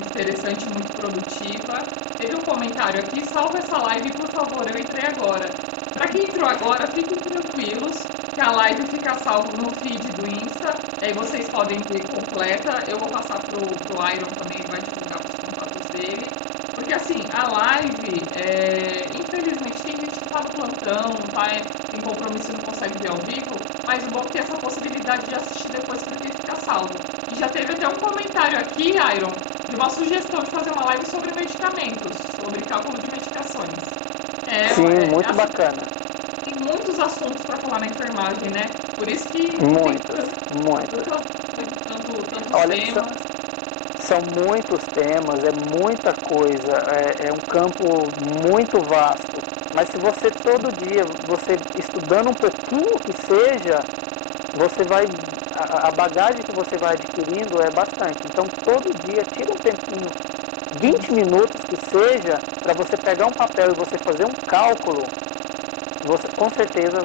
interessante, muito produtiva. Teve um comentário aqui: salva essa live, por favor, eu entrei agora. Para quem entrou agora, fiquem tranquilos, que a live fica salva no feed do Insta, e aí vocês podem ver completa. Eu vou passar pro Iron também, ele vai divulgar os contatos dele. Porque assim, a live, infelizmente tem gente que tá no plantão, tem compromisso e não consegue ver ao vivo, mas o bom é que tem essa possibilidade de assistir depois porque fica salvo. E já teve até um comentário aqui, Iron, de uma sugestão de fazer uma live sobre medicamentos, sobre cálculo de medicações. Sim, muito bacana. Tem muitos assuntos para falar na enfermagem, né? Por isso que Muitos. Tantos Olha, temas. São muitos temas, é muita coisa, é um campo muito vasto. Mas se você todo dia, você estudando um pouquinho que seja, você vai, a bagagem que você vai adquirindo é bastante. Então todo dia tira um tempinho, 20 minutos que seja, para você pegar um papel e você fazer um cálculo, você com certeza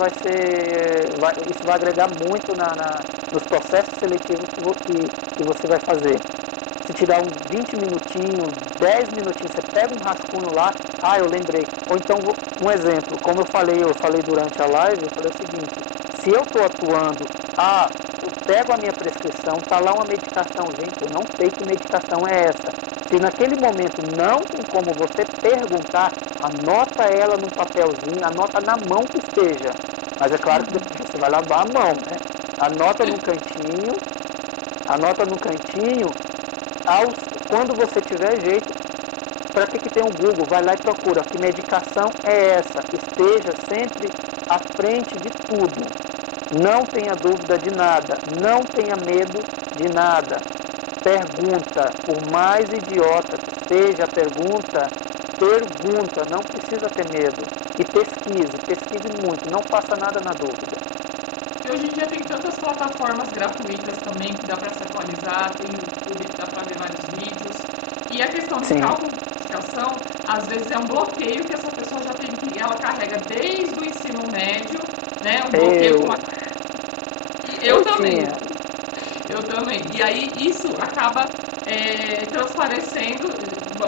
isso vai agregar muito nos processos seletivos que você vai fazer. Se tirar uns 20 minutinhos, 10 minutinhos, você pega um rascunho lá, eu lembrei. Ou então, um exemplo, como eu falei durante a live, eu falei o seguinte: se eu estou atuando, eu pego a minha prescrição, está lá uma medicação, gente, eu não sei que medicação é essa. Se naquele momento não tem como você perguntar, anota ela num papelzinho, anota na mão que esteja. Mas é claro que depois você vai lavar a mão, né? Anota no cantinho, quando você tiver jeito, para que tem o Google? Vai lá e procura que medicação é essa. Esteja sempre à frente de tudo. Não tenha dúvida de nada. Não tenha medo de nada. Pergunta. Por mais idiota que seja a pergunta, não precisa ter medo. E pesquise muito. Não faça nada na dúvida. E hoje em dia tem tantas plataformas gratuitas também que dá para se atualizar, tem YouTube que dá para ver vários vídeos. E a questão de cálculo de medicação, às vezes é um bloqueio que essa pessoa já tem, que ela carrega desde o ensino médio, né? Um bloqueio com Eu também. E aí isso acaba transparecendo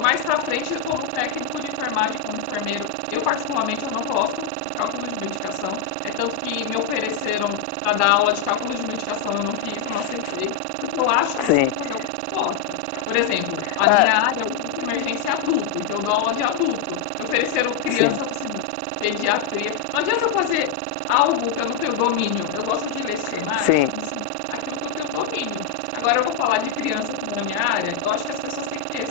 mais para frente como técnico de enfermagem, como enfermeiro. Eu particularmente eu não gosto de cálculo de medicação. É tanto que me ofereceram para dar aula de cálculo de medicação, eu não quis, não aceitei, porque eu acho que eu gosto. Por exemplo, a minha área é o grupo de emergência adulto, então eu dou aula de adulto. Me ofereceram criança, pediatria. Não adianta eu fazer algo que eu não tenho domínio. Eu gosto de lecionar aquilo que eu tenho domínio. Agora eu vou falar de criança que não é minha área. Eu acho que as pessoas têm que ter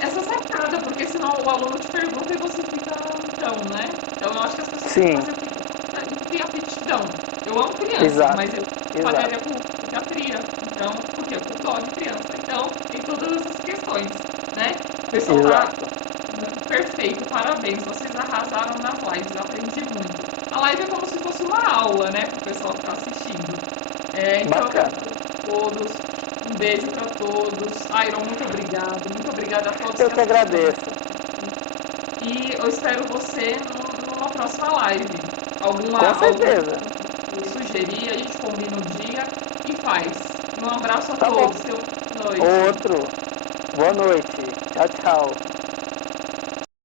essa sacada, porque senão o aluno te pergunta e você fica então, né? Então eu acho que as pessoas têm que fazer o que tem aptidão. Eu amo criança, mas eu trabalharia com pediatria. Então, porque eu tenho dó de criança. Então, tem todas essas questões, né? O pessoal tá perfeito, parabéns. Vocês arrasaram nas lives, eu aprendi muito. A live é como se fosse uma aula, né? Para o pessoal que está assistindo. Então, eu quero todos. Um beijo para todos. Iron, muito obrigado. Muito obrigada a todos. Eu que agradeço. E eu espero você numa próxima live. Com certeza. Sugerir, a gente combina o dia e faz. Um abraço a Tá bom. todos. Tenham uma boa noite. Outro. Boa noite. Tchau, tchau.